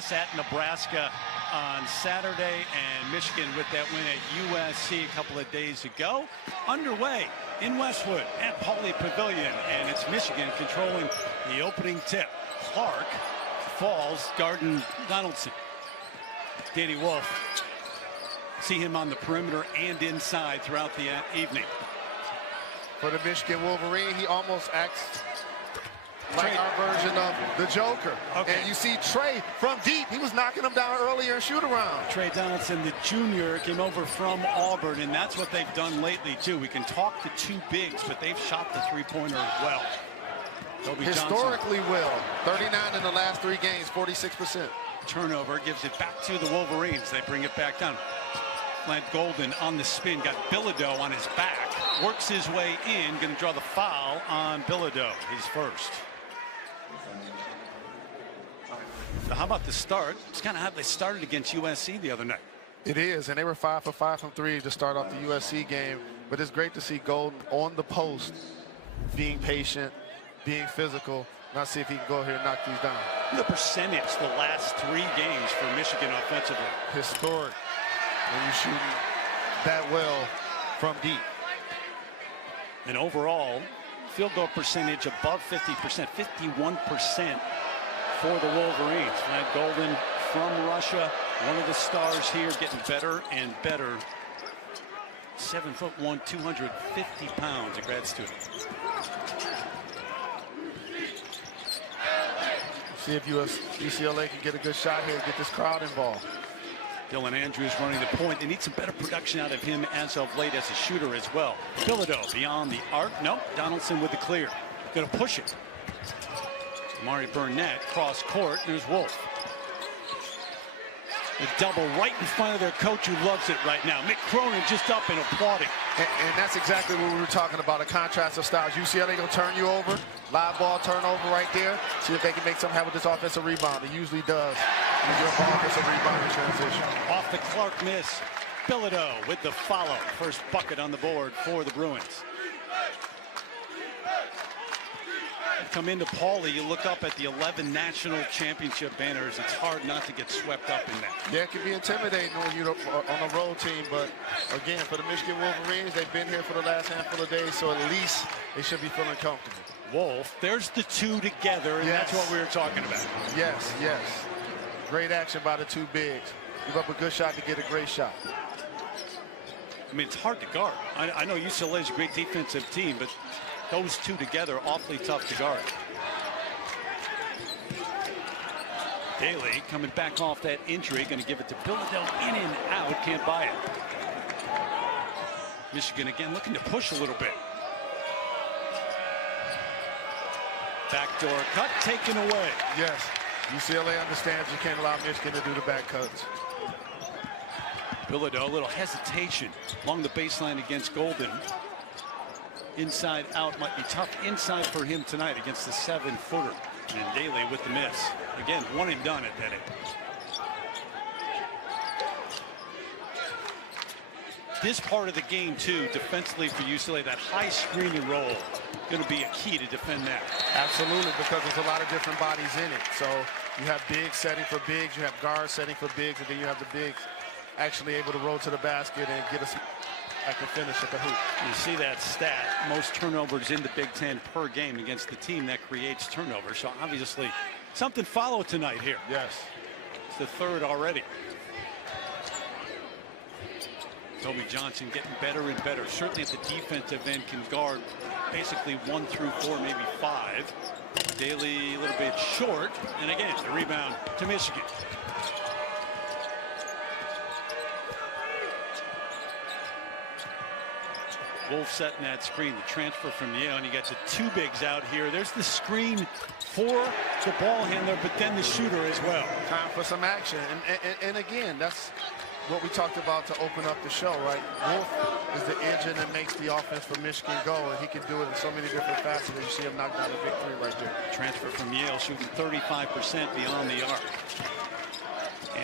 loss at Nebraska on Saturday, and Michigan with that win at USC a couple of days ago. Underway in Westwood at Pauley Pavilion, and it's Michigan controlling the opening tip. Clark falls, guarding Donaldson. Danny Wolf, see him on the perimeter and inside throughout the evening. For the Michigan Wolverine, he almost acts like our version of the Joker. Okay. And you see Trey from deep. He was knocking him down earlier in shoot-around. Trey Donaldson, the junior, came over from Auburn, and that's what they've done lately, too. We can talk the two bigs, but they've shot the three-pointer well. Toby Historically Johnson. well. 39 in the last 3 games, 46%. Turnover gives it back to the Wolverines. They bring it back down. Flint Golden on the spin, got Bilodeau on his back, works his way in, going to draw the foul on Bilodeau, his first. So how about the start? It's kind of how they started against USC the other night. It is, and they were 5 for 5 from 3 to start off the USC game. But it's great to see Golden on the post, being patient, being physical. Now see if he can go here and knock these down. The percentage the last 3 games for Michigan offensively. Historic when you're shooting that well from deep. And overall, field goal percentage above 50%, 51% for the Wolverines. Flint Golden from Russia, one of the stars here, getting better and better. 7'1", 250 pounds, a grad student. See if UCLA can get a good shot here, get this crowd involved. Dylan Andrews running the point. They need some better production out of him as of late as a shooter as well. Bilodeau beyond the arc. Nope, Donaldson with the clear. Going to push it. Mari Burnett cross court. There's Wolf. A double right in front of their coach, who loves it right now. Mick Cronin just up and applauding. And that's exactly what we were talking about, a contrast of styles. UCLA going to turn you over. Live ball turnover right there. See if they can make something happen with this offensive rebound. It usually does. You get a offensive rebound in transition. Off the Clark miss. Bilodeau with the follow. First bucket on the board for the Bruins. Come into Pauley, you look up at the 11 national championship banners. It's hard not to get swept up in that. Yeah, it can be intimidating when you're on a road team, but again, for the Michigan Wolverines, they've been here for the last handful of days, so at least they should be feeling comfortable. Wolf, there's the two together, and yes. That's what we were talking about. Yes, yes. Great action by the two bigs. Give up a good shot to get a great shot. I mean, it's hard to guard. I know UCLA is a great defensive team, but those two together, awfully tough to guard. Daly coming back off that injury, going to give it to Bilodeau, in and out, can't buy it. Michigan again looking to push a little bit. Backdoor cut taken away. Yes, UCLA understands you can't allow Michigan to do the back cuts. Bilodeau, a little hesitation along the baseline against Golden. Inside out might be tough inside for him tonight against the 7-footer. And Daly with the miss. Again, one and done at that end. This part of the game, too, defensively for UCLA, that high screen and roll, going to be a key to defend that. Absolutely, because there's a lot of different bodies in it. So you have bigs setting for bigs, you have guards setting for bigs, and then you have the bigs actually able to roll to the basket and get us at the finish at the hoop. You see that stat, most turnovers in the Big Ten per game against the team that creates turnovers. So obviously something follow tonight here. Yes. It's the third already. Toby Johnson getting better and better. Certainly at the defensive end can guard basically 1 through 4, maybe 5. Daly a little bit short. And again, the rebound to Michigan. Wolf setting that screen, the transfer from Yale, and you got the two bigs out here. There's the screen for the ball handler, but then the shooter as well. Time for some action. And again, that's what we talked about to open up the show, right? Wolf is the engine that makes the offense for Michigan go, and he can do it in so many different facets. You see him knock down a big three right there. Transfer from Yale, shooting 35% beyond the arc.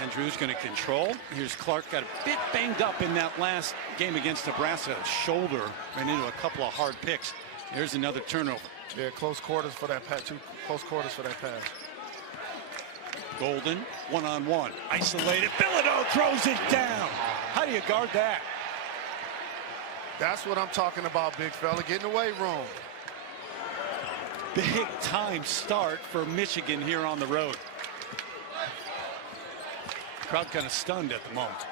Andrews going to control. Here's Clark, got a bit banged up in that last game against Nebraska. Shoulder ran into a couple of hard picks. There's another turnover. Yeah, close quarters for that pass. 2 close quarters for that pass. Golden, one-on-one, isolated. Bilodeau throws it down. How do you guard that? That's what I'm talking about, big fella. Get in the weight room. Big time start for Michigan here on the road. Crowd kind of stunned at the moment.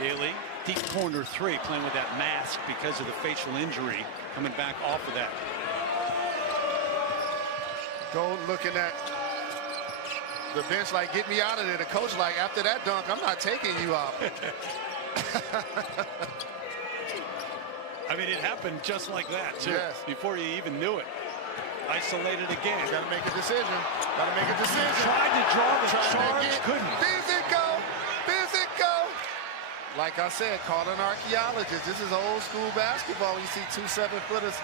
Daly, deep corner three, playing with that mask because of the facial injury, coming back off of that. Go looking at the bench like, get me out of there. The coach like, after that dunk, I'm not taking you out. I mean, it happened just like that, too, yes. Before you even knew it. Isolated again. Got to make a decision. Got to make a decision. Tried to draw the charge, couldn't. Physical. Physical. Like I said, call an archaeologist. This is old school basketball when you see 2 7-footers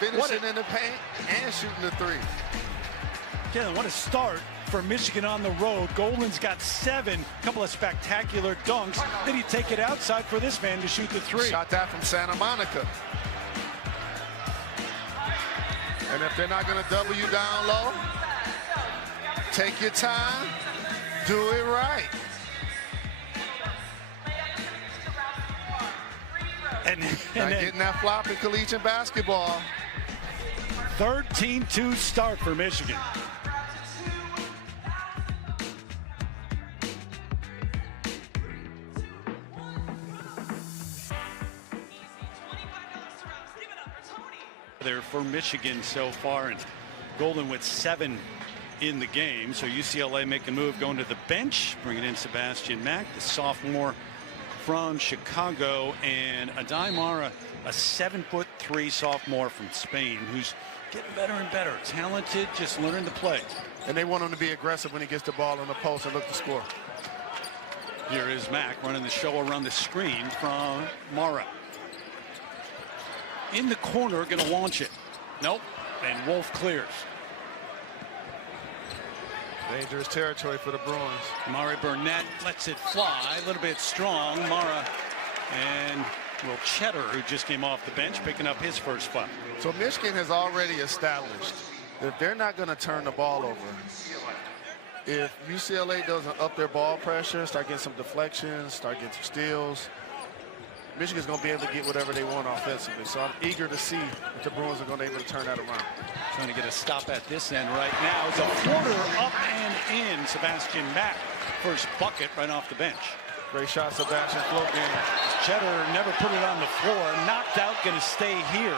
finishing in the paint and shooting the three. Yeah, what a start for Michigan on the road. Golden's got 7, couple of spectacular dunks. Then he take it outside for this man to shoot the three. Shot that from Santa Monica. And if they're not going to double you down low, take your time, do it right. And not getting that flop in collegiate basketball. 13-2 start for Michigan. There for Michigan so far, and Golden with 7 in the game. So UCLA make a move, going to the bench, bringing in Sebastian Mack, the sophomore from Chicago, and Adai Mara, a 7'3" sophomore from Spain, who's getting better and better. Talented, just learning to play. And they want him to be aggressive when he gets the ball on the post and look to score. Here is Mack running the show around the screen from Mara. In the corner, going to launch it. Nope. And Wolf clears. Dangerous territory for the Bruins. Mari Burnett lets it fly. A little bit strong. Mara and Will Cheddar, who just came off the bench, picking up his first foul. So Michigan has already established that if they're not going to turn the ball over, if UCLA doesn't up their ball pressure, start getting some deflections, start getting some steals, Michigan's going to be able to get whatever they want offensively. So I'm eager to see if the Bruins are going to be able to turn that around. Trying to get a stop at this end right now. It's a floater up and in. Sebastian Mack, first bucket right off the bench. Great shot, Sebastian. Float game. Cheddar never put it on the floor. Knocked out, going to stay here.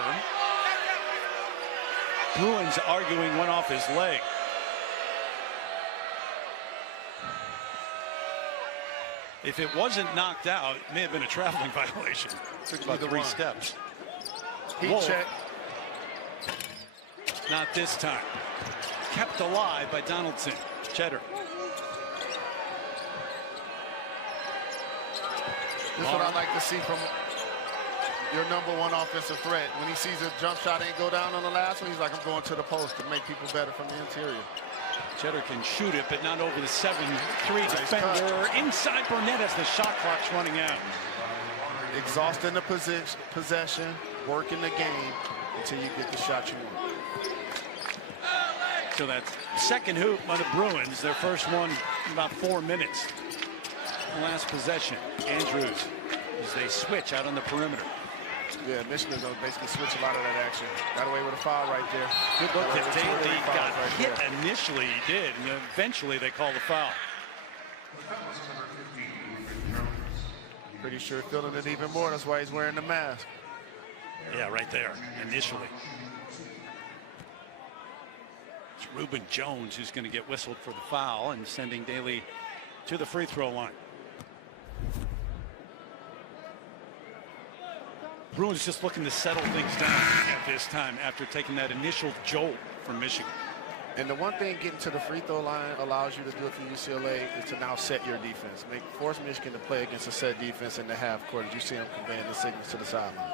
Bruins arguing went off his leg. If it wasn't knocked out, it may have been a traveling violation. Took about 3 steps. Heat check. Not this time. Kept alive by Donaldson. Cheddar. This is what I like to see from your #1 offensive threat. When he sees a jump shot ain't go down on the last one, he's like, I'm going to the post to make people better from the interior. Cheddar can shoot it, but not over the 7'3" Nice defender. cut. Inside Burnett as the shot clock's running out. Exhausting the possession, working the game until you get the shot you want. So that's second hoop by the Bruins, their first one in about 4 minutes. Last possession, Andrews, as they switch out on the perimeter. Yeah, Michigan's going to basically switch a lot of that action. Got away with a foul right there. Good look at Daly. Got right hit there. initially, he did, and eventually they call the foul. Pretty sure feeling it even more. That's why he's wearing the mask. Yeah, right there, initially. It's Reuben Jones who's going to get whistled for the foul and sending Daly to the free throw line. Bruins just looking to settle things down at this time after taking that initial jolt from Michigan. And the one thing getting to the free throw line allows you to do it for UCLA is to now set your defense. Force Michigan to play against a set defense in the half court. You see them conveying the signals to the sideline.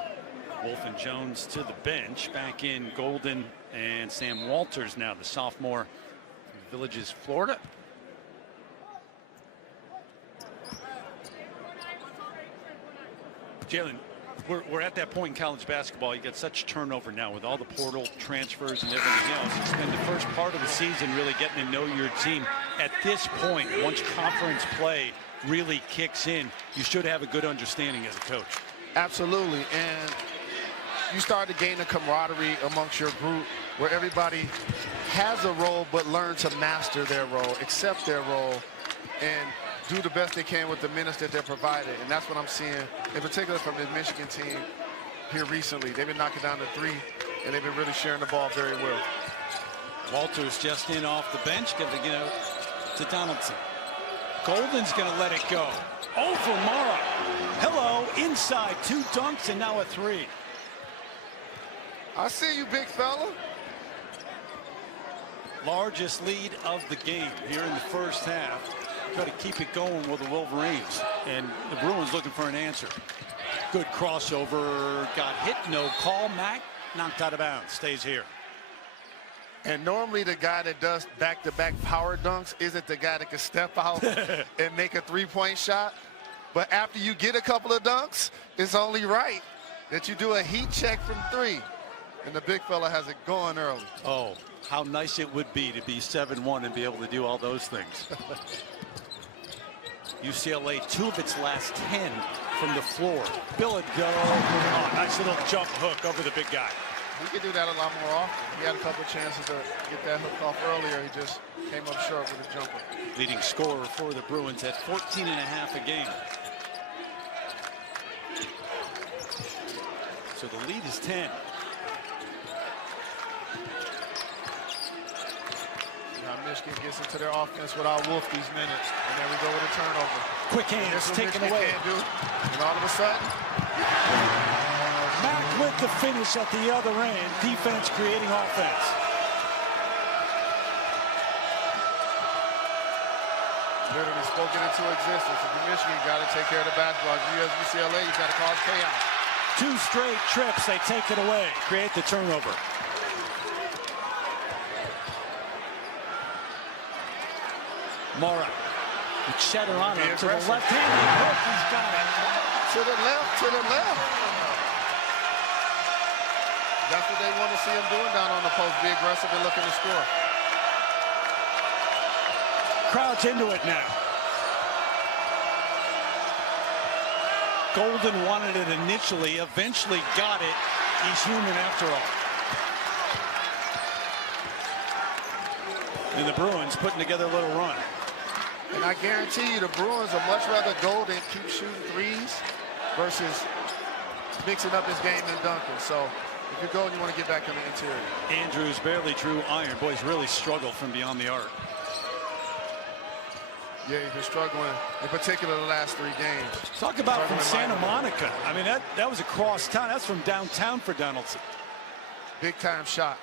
Wolf and Jones to the bench. Back in Golden and Sam Walters now, the sophomore from Villages, Florida. Jalen, We're at that point in college basketball. You get such turnover now with all the portal transfers and everything else. You spend the first part of the season really getting to know your team. At this point, once conference play really kicks in, you should have a good understanding as a coach. Absolutely. And you start to gain a camaraderie amongst your group where everybody has a role but learn to master their role, accept their role, and do the best they can with the minutes that they're provided. And that's what I'm seeing, in particular from the Michigan team here recently. They've been knocking down the three, and they've been really sharing the ball very well. Walters just in off the bench, giving it out to Donaldson. Golden's going to let it go. Oh, for Mara. Hello, inside, 2 dunks and now a 3. I see you, big fella. Largest lead of the game here in the first half. Got to keep it going with the Wolverines. And the Bruins looking for an answer. Good crossover. Got hit. No call. Mack knocked out of bounds. Stays here. And normally the guy that does back-to-back power dunks isn't the guy that can step out and make a three-point shot. But after you get a couple of dunks, it's only right that you do a heat check from 3. And the big fella has it going early. Oh, how nice it would be to be 7-1 and be able to do all those things. UCLA, 2 of its last 10 from the floor. Billet go. Oh, nice little jump hook over the big guy. He could do that a lot more often. He had a couple of chances to get that hook off earlier. He just came up short with a jumper. Leading scorer for the Bruins at 14.5 a game. So the lead is 10. Michigan gets into their offense without Wolf these minutes. And there we go with a turnover. Quick hands taken away. And all of a sudden, Mack with the finish at the other end. Defense creating offense. Literally spoken into existence. If you're Michigan, you got to take care of the basketball. If you're UCLA, you got to cause chaos. 2 straight trips, they take it away. Create the turnover. Mara with Cheddar on him to the left-handed hook. He's got it. To the left, to the left. That's what they want to see him doing down on the post. Be aggressive and looking to score. Crowd's into it now. Golden wanted it initially, eventually got it. He's human after all. And the Bruins putting together a little run. And I guarantee you the Bruins are much rather Golden keep shooting threes versus mixing up his game and dunking. So if you're Golden, you want to get back in the interior. Andrews barely drew iron. Boys really struggled from beyond the arc. Yeah, he's been struggling, in particular the last 3 games. Talk about from Santa Monica. I mean, that was across town. That's from downtown for Donaldson. Big time shot.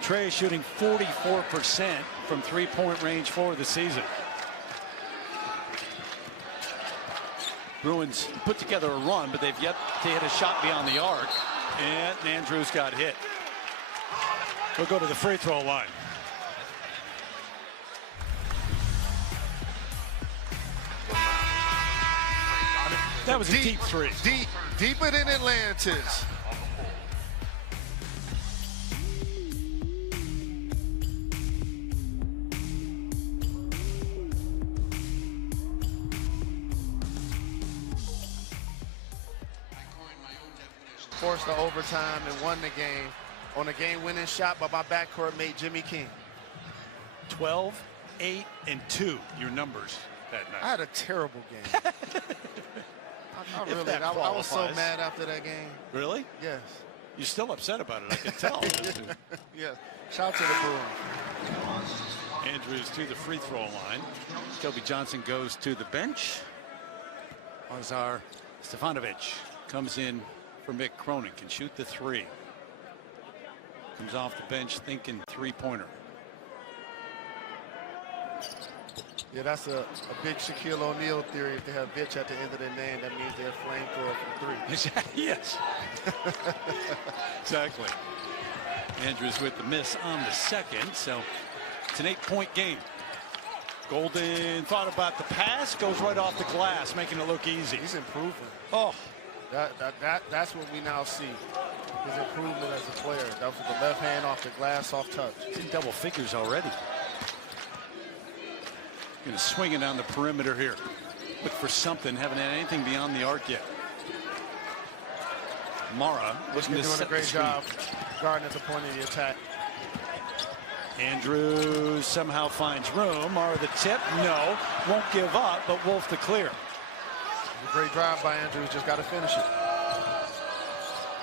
Trey shooting 44% from 3-point range for the season. Bruins put together a run, but they've yet to hit a shot beyond the arc. And Andrews got hit. We'll go to the free throw line. That was a deep 3. Deeper than Atlantis. Forced the overtime and won the game on a game-winning shot by my backcourt mate Jimmy King. 12, 8, and 2. Your numbers that night. I had a terrible game. I was so mad after that game. Really? Yes. You're still upset about it, I can tell. Yes. Shout out to the Bruins. Andrews to the free throw line. Kobe Johnson goes to the bench. Lazar Stefanovic comes in for Mick Cronin. Can shoot the 3. Comes off the bench thinking 3-pointer. Yeah, that's a big Shaquille O'Neal theory. If they have bitch at the end of their name, that means they're flamethrower from 3. Yes. Exactly. Andrews with the miss on the second, so it's an 8-point game. Golden thought about the pass, goes right off the glass, making it look easy. He's improving. Oh, That's what we now see. His improvement as a player. That was with the left hand off the glass, off touch. he's in double figures already. Going to swing it down the perimeter here. Look for something. Haven't had anything beyond the arc yet. Mara looking to doing a set great the screen. job guarding at the point of the attack. Andrews somehow finds room. Mara the tip. No. Won't give up, but Wolf the clear. A great drive by Andrews. Just got to finish it.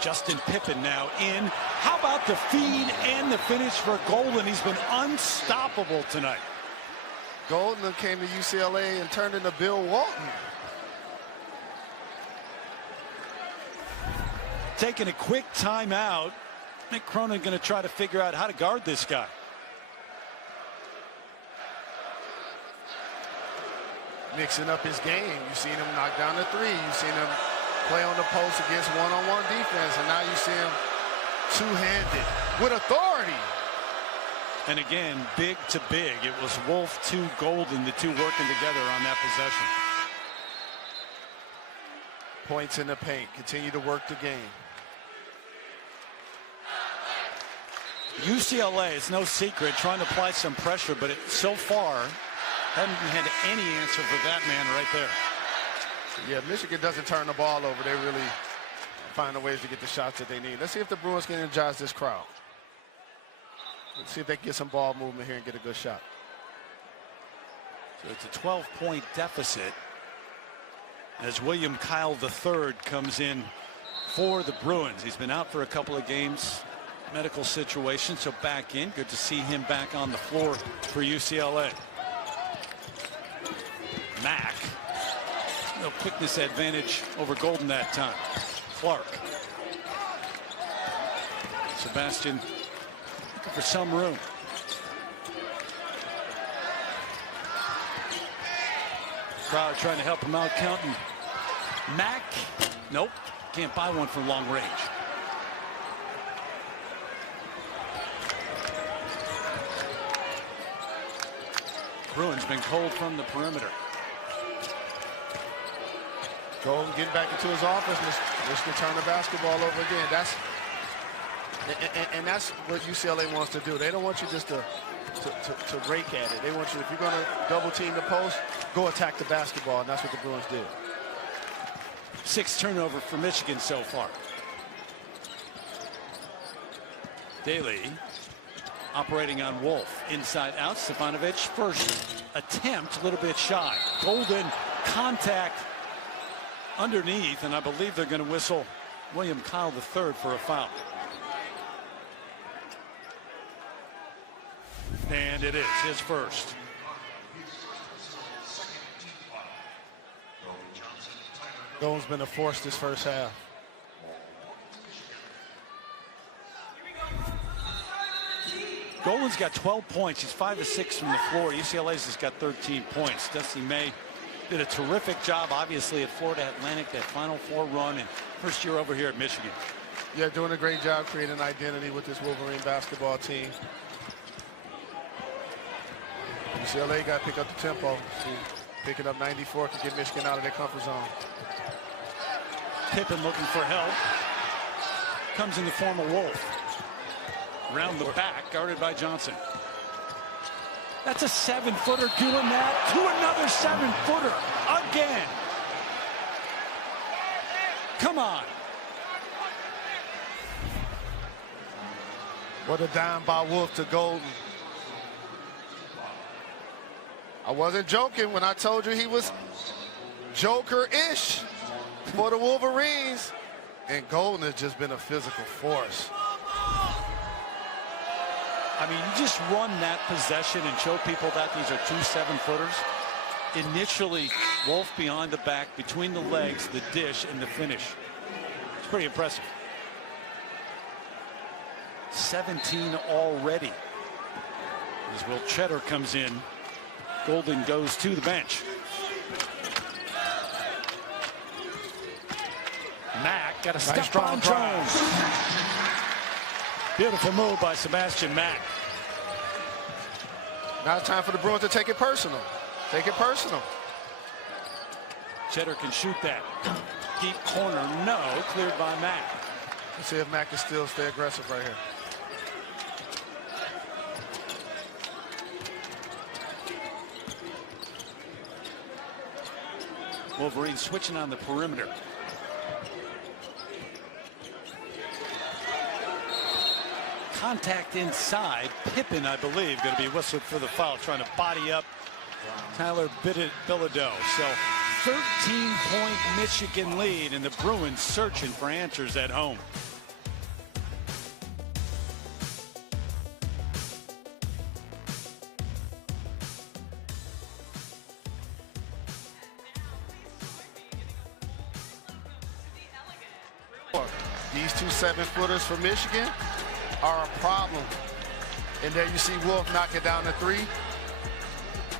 Justin Pippen now in. How about the feed and the finish for Golden? He's been unstoppable tonight. Golden came to UCLA and turned into Bill Walton. Taking a quick timeout. Nick Cronin going to try to figure out how to guard this guy. Mixing up his game. You've seen him knock down the three. You've seen him play on the post against one-on-one defense. And now you see him two-handed with authority. And again, big to big. It was Wolf to Golden, the two working together on that possession. Points in the paint. Continue to work the game. UCLA, it's no secret, trying to apply some pressure, but so far haven't had any answer for that man right there. Yeah, Michigan doesn't turn the ball over. They really find the ways to get the shots that they need. Let's see if the Bruins can energize this crowd. Let's see if they can get some ball movement here and get a good shot. So it's a 12-point deficit as William Kyle III comes in for the Bruins. He's been out for a couple of games, medical situation, so back in. Good to see him back on the floor for UCLA. Mack, no quickness advantage over Golden that time. Clark. Sebastian looking for some room. Crowd trying to help him out, counting. Mack, nope, can't buy one from long range. Bruins been cold from the perimeter. Golden getting back into his office. Let's turn the basketball over again. That's what UCLA wants to do. They don't want you just to rake at it. They want you, if you're going to double team the post, go attack the basketball, and that's what the Bruins did. 6 turnover for Michigan so far. Daly operating on Wolf. Inside out, Stefanovic. First attempt, a little bit shy. Golden contact underneath, and I believe they're going to whistle William Kyle III for a foul. And it is his first. Golden's been a force this first half. Golden's got 12 points. He's 5 of 6 from the floor. UCLA's has got 13 points. Dusty May did a terrific job, obviously, at Florida Atlantic, that Final Four run, and first year over here at Michigan. Yeah, doing a great job creating an identity with this Wolverine basketball team. UCLA got to pick up the tempo. See, picking up 94 can get Michigan out of their comfort zone. Pippen looking for help. Comes in the form of Wolf. Round the back, guarded by Johnson. That's a 7-footer doing that to another 7-footer again. Come on. What a dime by Wolf to Golden. I wasn't joking when I told you he was Joker-ish for the Wolverines. And Golden has just been a physical force. I mean, you just run that possession and show people that these are 2 7-footers. Initially, Wolf behind the back, between the legs, the dish, and the finish. It's pretty impressive. 17 already. As Will Cheddar comes in, Golden goes to the bench. Mack got a step strong on drive. Jones. Beautiful move by Sebastian Mack. Now it's time for the Bruins to take it personal. Take it personal. Cheddar can shoot that. Deep corner, no. Cleared by Mack. Let's see if Mack can still stay aggressive right here. Wolverine switching on the perimeter. Contact inside. Pippen, I believe, going to be whistled for the foul, trying to body up Tyler Bilodeau. So 13-point Michigan lead, and the Bruins searching for answers at home. These two 7-footers for Michigan are a problem. And there you see Wolf knock it down to 3.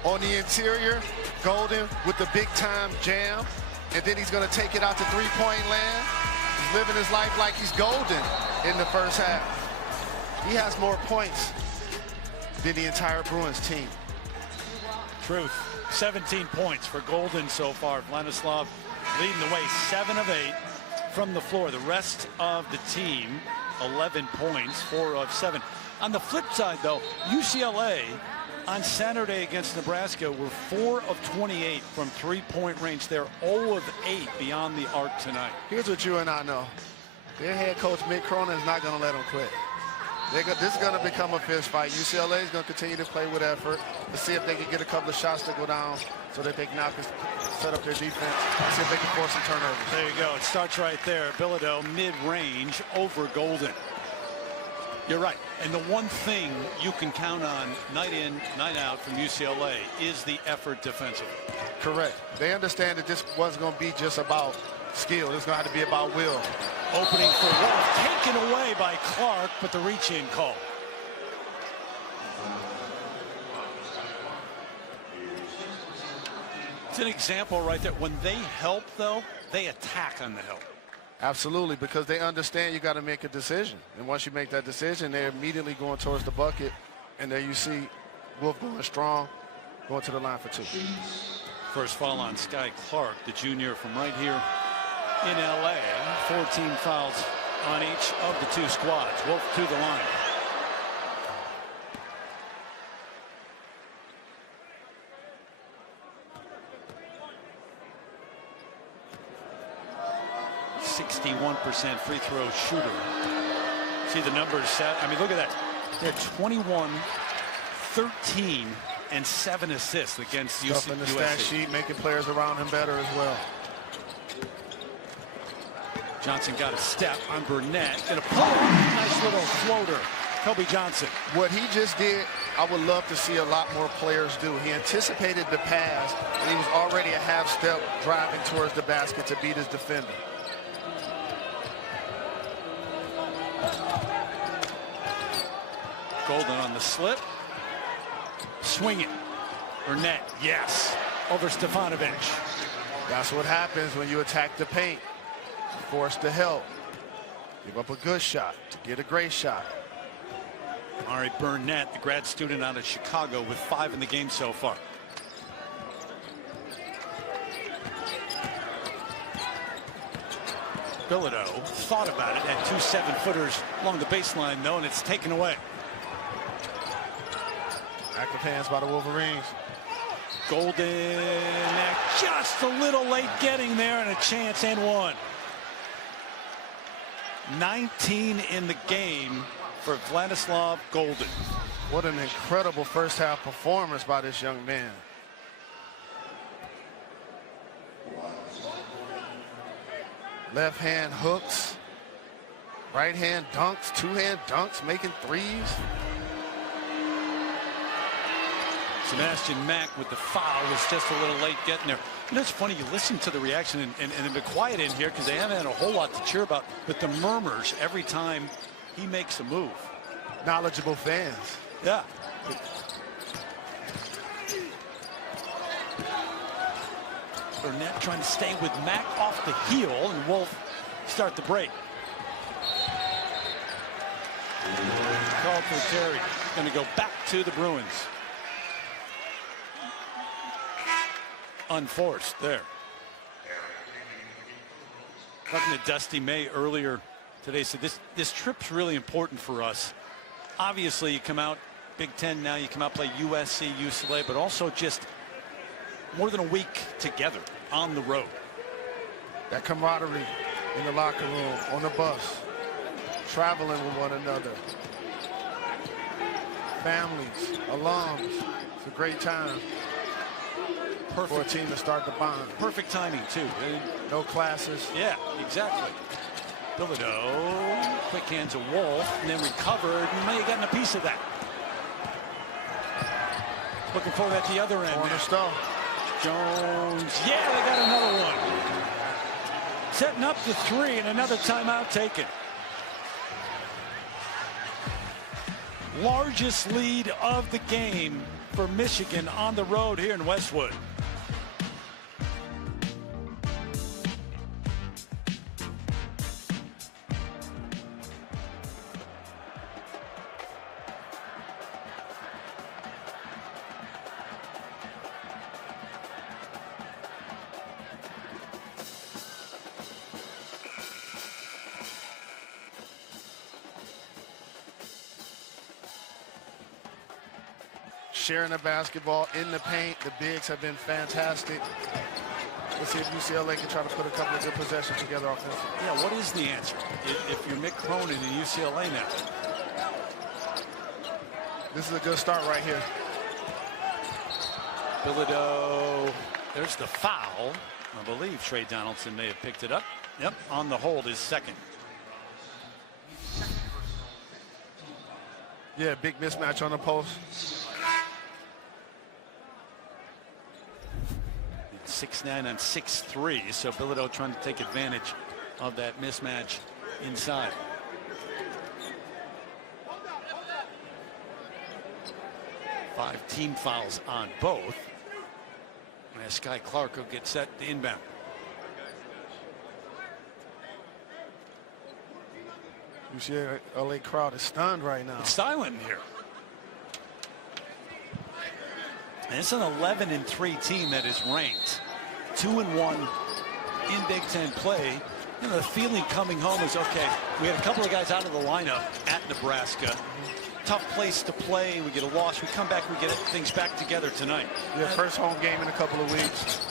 On the interior, Golden with the big-time jam. And then he's going to take it out to three-point land. He's living his life like he's Golden in the first half. He has more points than the entire Bruins team. Truth. 17 points for Golden so far. Vladislav leading the way, 7 of 8 from the floor. The rest of the team, 11 points, 4 of 7. On the flip side, though, UCLA on Saturday against Nebraska were 4 of 28 from three-point range. They're 0 of 8 beyond the arc tonight. Here's what you and I know. Their head coach, Mick Cronin, is not going to let them quit. This is going to become a fist fight. UCLA is going to continue to play with effort. Let's see if they can get a couple of shots to go down so that they can now set up their defense and see if they can force some turnovers. There you go. It starts right there. Bilodeau mid-range over Golden. You're right. And the one thing you can count on night in, night out from UCLA is the effort defensively. Correct. They understand that this wasn't going to be just about skill. It's going to have to be about will. Opening for Wolf, taken away by Clark, but the reach-in call. It's an example right there. When they help, though, they attack on the help. Absolutely, because they understand you got to make a decision. And once you make that decision, they're immediately going towards the bucket. And there you see Wolf going strong, going to the line for 2. First foul on Sky Clark, the junior from right here in LA. 14 fouls on each of the 2 squads. Wolf to the line. .61% free throw shooter. See the numbers set. I mean, look at that. They're 21, 13, and 7 assists against UCLA. Stuff in the stat sheet, making players around him better as well. Johnson got a step on Burnett. Gonna pull off a nice little floater. Kobe Johnson. What he just did, I would love to see a lot more players do. He anticipated the pass, and he was already a half step driving towards the basket to beat his defender. Golden on the slip. Swing it. Burnett, yes. Over Stefanovic. That's what happens when you attack the paint. Force to help. Give up a good shot to get a great shot. All right, Burnett, the grad student out of Chicago with 5 in the game so far. Bilodeau thought about it, had 2 7-footers along the baseline, though, and it's taken away. Active hands by the Wolverines. Golden just a little late getting there, and a chance and 1. 19 in the game for Vladislav Golden. What an incredible first half performance by this young man. Left hand hooks, right hand dunks, 2-hand dunks, making 3s. Sebastian Mack with the foul was just a little late getting there. You know, it's funny, you listen to the reaction and they've been quiet in here because they haven't had a whole lot to cheer about, but the murmurs every time he makes a move. Knowledgeable fans. Yeah. Burnett trying to stay with Mack off the heel, and Wolf start the break. Called for Terry. Going to go back to the Bruins. unforced there. Talking to Dusty May earlier today, said this trip's really important for us. Obviously, you come out Big Ten now, you come out play USC, UCLA, but also just more than a week together on the road. That camaraderie in the locker room, on the bus, traveling with one another. Families, alums. It's a great time for a team to start the bond. Perfect timing, too. No classes. Yeah, exactly. Bilodeau, quick hands of Wolf, and then recovered, and may have gotten a piece of that. Looking for it at the other end. Corner stuff. Jones, yeah, they got another one. Setting up the 3 and another timeout taken. Largest lead of the game for Michigan on the road here in Westwood. Sharing the basketball in the paint. The bigs have been fantastic. Let's see if UCLA can try to put a couple of good possessions together offensively. Yeah, what is the answer if you're Mick Cronin in UCLA now? This is a good start right here. Bilodeau, there's the foul. I believe Trey Donaldson may have picked it up. Yep, on the hold, his second. Yeah, big mismatch on the post. 6'9" on 6'3", so Bilodeau trying to take advantage of that mismatch inside. Five team fouls on both. As Sky Clark will get set to inbound. UCLA crowd is stunned right now. It's silent here. And it's an 11-3 team that is ranked 2-1 in Big Ten play. You know, the feeling coming home is, okay, we had a couple of guys out of the lineup at Nebraska. Tough place to play. We get a loss. We come back, we get things back together tonight. Yeah, first home game in a couple of weeks.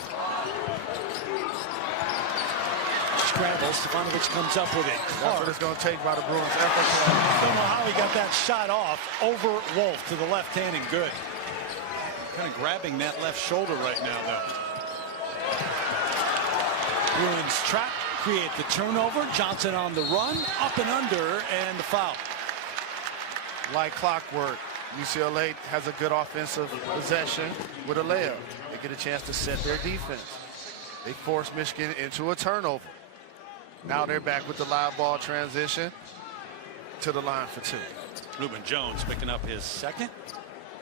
Scramble. Stefanovic comes up with it. That's what it's going to take by the Bruins' effort. I don't know how he got that shot off over Wolf to the left hand and good. Kind of grabbing that left shoulder right now, though. Bruins trap, create the turnover. Johnson on the run, up and under, and the foul. Like clockwork, UCLA has a good offensive possession with a layup. They get a chance to set their defense. They force Michigan into a turnover. Now they're back with the live ball transition to the line for 2. Reuben Jones picking up his second.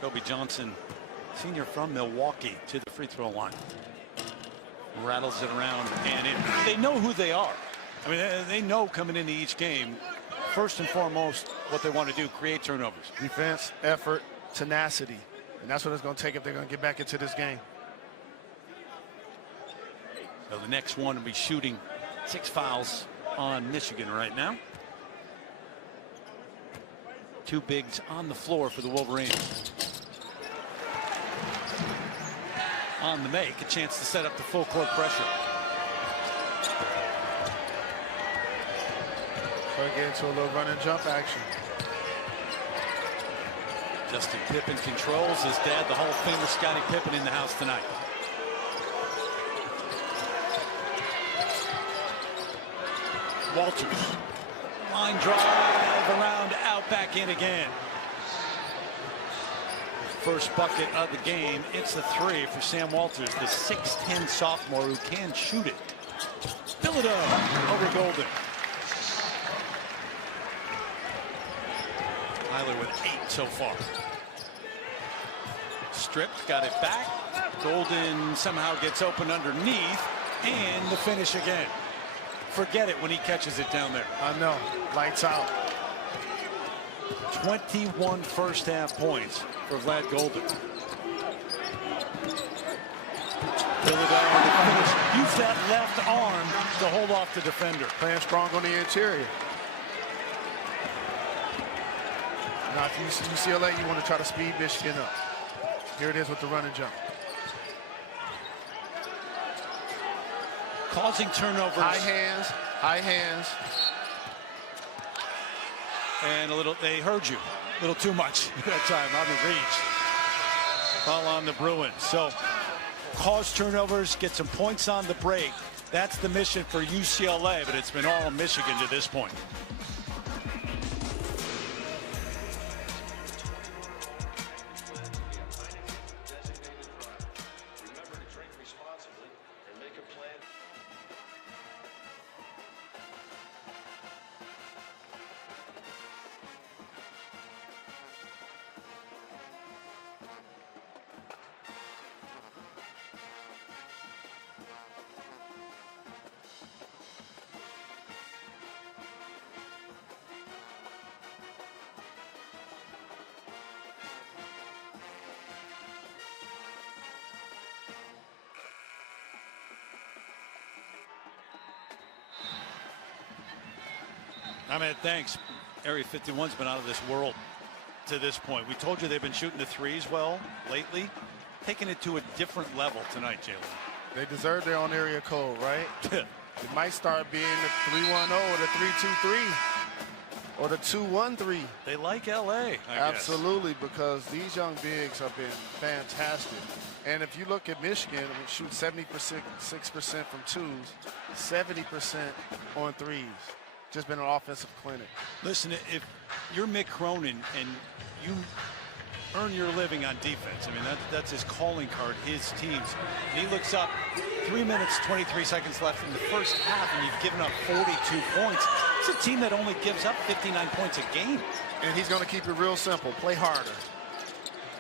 Kobe Johnson, senior from Milwaukee, to the free throw line. Rattles it around, and they know who they are. I mean, they know coming into each game, first and foremost, what they want to do, create turnovers. Defense, effort, tenacity. And that's what it's going to take if they're going to get back into this game. So the next one will be shooting. 6 fouls on Michigan right now. 2 bigs on the floor for the Wolverines. On the make, a chance to set up the full court pressure. Try to get into a little run and jump action. Justin Pippen controls his dad, the Hall of Famer Scottie Pippen, in the house tonight. Walters, line drive around, out, back in again. First bucket of the game. It's a 3 for Sam Walters, the 6'10" sophomore who can shoot it. Bilodeau over Golden. Tyler with 8 so far. Stripped, got it back. Golden somehow gets open underneath, and the finish again. Forget it when he catches it down there. I know. Lights out. 21 first half points for Vlad Golden. Philadelphia to finish. Use that left arm to hold off the defender. Playing strong on the interior. Now, if you UCLA, you want to try to speed Michigan up. Here it is with the run and jump. Causing turnovers. High hands, high hands. And a little, they heard you. A little too much that time on the reach. Foul on the Bruins. So, cause turnovers, get some points on the break. That's the mission for UCLA, but it's been all Michigan to this point. I mean, thanks. Area 51's been out of this world to this point. We told you they've been shooting the threes well lately. Taking it to a different level tonight, Jalen. They deserve their own area code, right? It might start being the 3-1-0 or the 3-2-3 or the 2-1-3. They like LA, Absolutely, because these young bigs have been fantastic. And if you look at Michigan, we shoot 76% from twos, 70% on threes. Just been an offensive clinic. Listen, if you're Mick Cronin and you earn your living on defense, I mean, that's his calling card, his teams. And he looks up, 3 minutes, 23 seconds left in the first half, and you've given up 42 points. It's a team that only gives up 59 points a game. And he's going to keep it real simple. Play harder.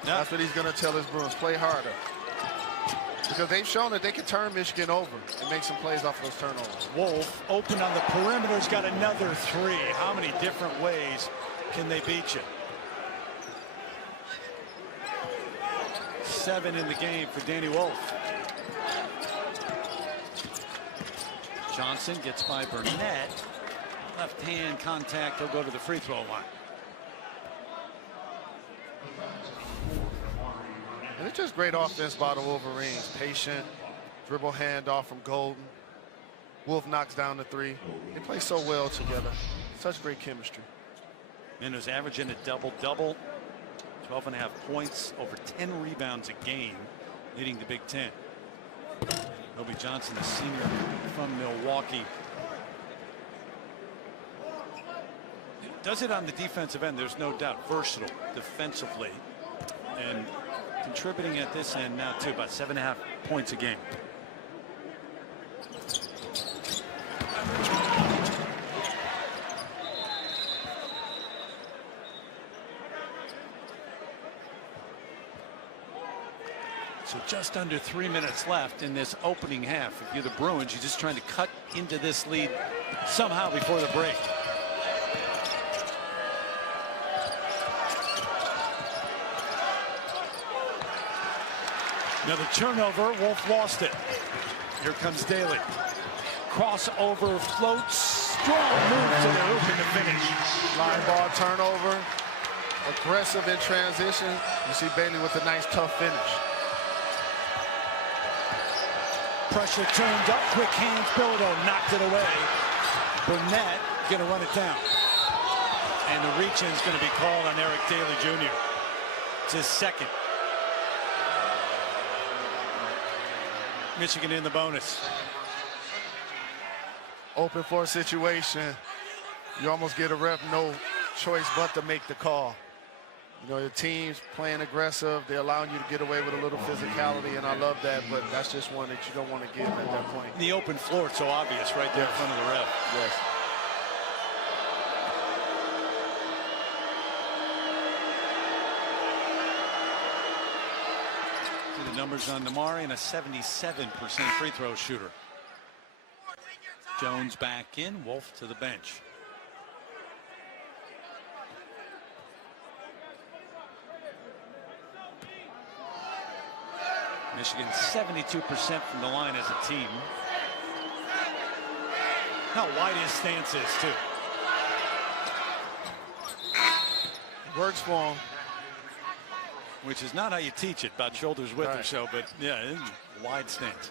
Yeah. That's what he's going to tell his Bruins. Play harder. Because they've shown that they can turn Michigan over and make some plays off of those turnovers. Wolf open on the perimeter, has got another three. How many different ways can they beat you? 7 in the game for Danny Wolf. Johnson gets by Burnett. Left hand contact, he'll go to the free throw line. And it's just great offense by the Wolverines. Patient, dribble handoff from Golden. Wolf knocks down the three. They play so well together. Such great chemistry. Minnows averaging a double-double. 12.5 points, over 10 rebounds a game, leading the Big Ten. Roby Johnson, the senior from Milwaukee. Does it on the defensive end, there's no doubt. Versatile defensively. And contributing at this end now too, about 7.5 points a game. So just under 3 minutes left in this opening half. If you're the Bruins, you're just trying to cut into this lead somehow before the break. Another turnover. Wolf lost it. Here comes Daly. Crossover, floats. Strong move to the hoop in the finish. Line ball turnover. Aggressive in transition. You see Bailey with a nice tough finish. Pressure turned up. Quick hands. Bilodeau knocked it away. Burnett going to run it down. And the reach-in is going to be called on Eric Daly Jr. It's his second. Michigan in the bonus. Open floor situation. You almost get a ref, no choice but to make the call. You know, your team's playing aggressive. They're allowing you to get away with a little physicality, and I love that, but that's just one that you don't want to give at that point. In the open floor, it's so obvious right there in front of the ref. Yes. The numbers on Namari and a 77% free throw shooter. Jones back in, Wolf to the bench. Michigan 72% from the line as a team. How wide his stance is, too. Works for him. Which is not how you teach it, about shoulders width Right. or so, but yeah, wide stance.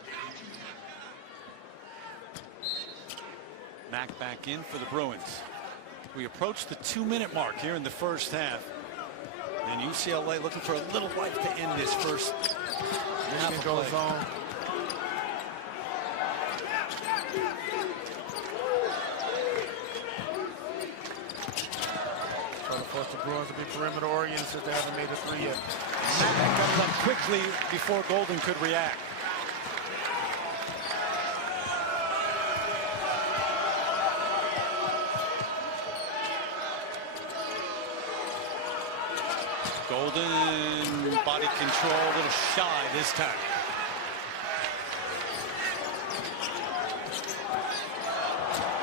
Mack back in for the Bruins. We approach the 2-minute mark here in the first half. And UCLA looking for a little life to end this first half Michigan of goes play. on. Trying to force the Bruins to be perimeter oriented since they haven't made a three yet. Mack comes up quickly before Golden could react. Golden, body control, a little shy this time.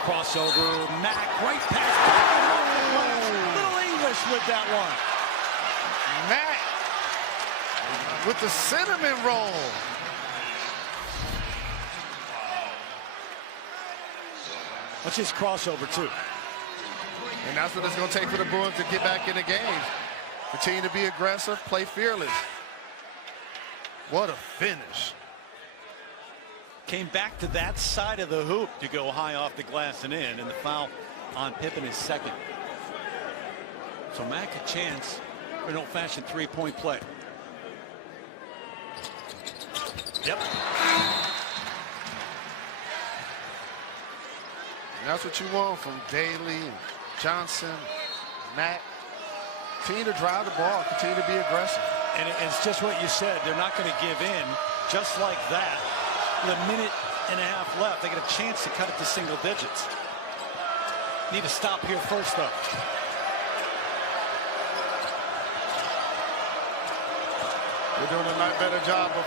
Crossover, Mack, right past. Little English with that one. Matt with the cinnamon roll. What's his crossover, too? And that's what it's going to take for the Bruins to get back in the game. Continue to be aggressive, play fearless. What a finish. Came back to that side of the hoop to go high off the glass and in, and the foul on Pippen is second. So Mack a chance for an old-fashioned three-point play. Yep. And that's what you want from Daly, and Johnson, Matt. Continue to drive the ball, continue to be aggressive. And it's just what you said. They're not going to give in just like that. With a minute and a half left, they get a chance to cut it to single digits. Need to stop here first, though. They're doing a lot better job of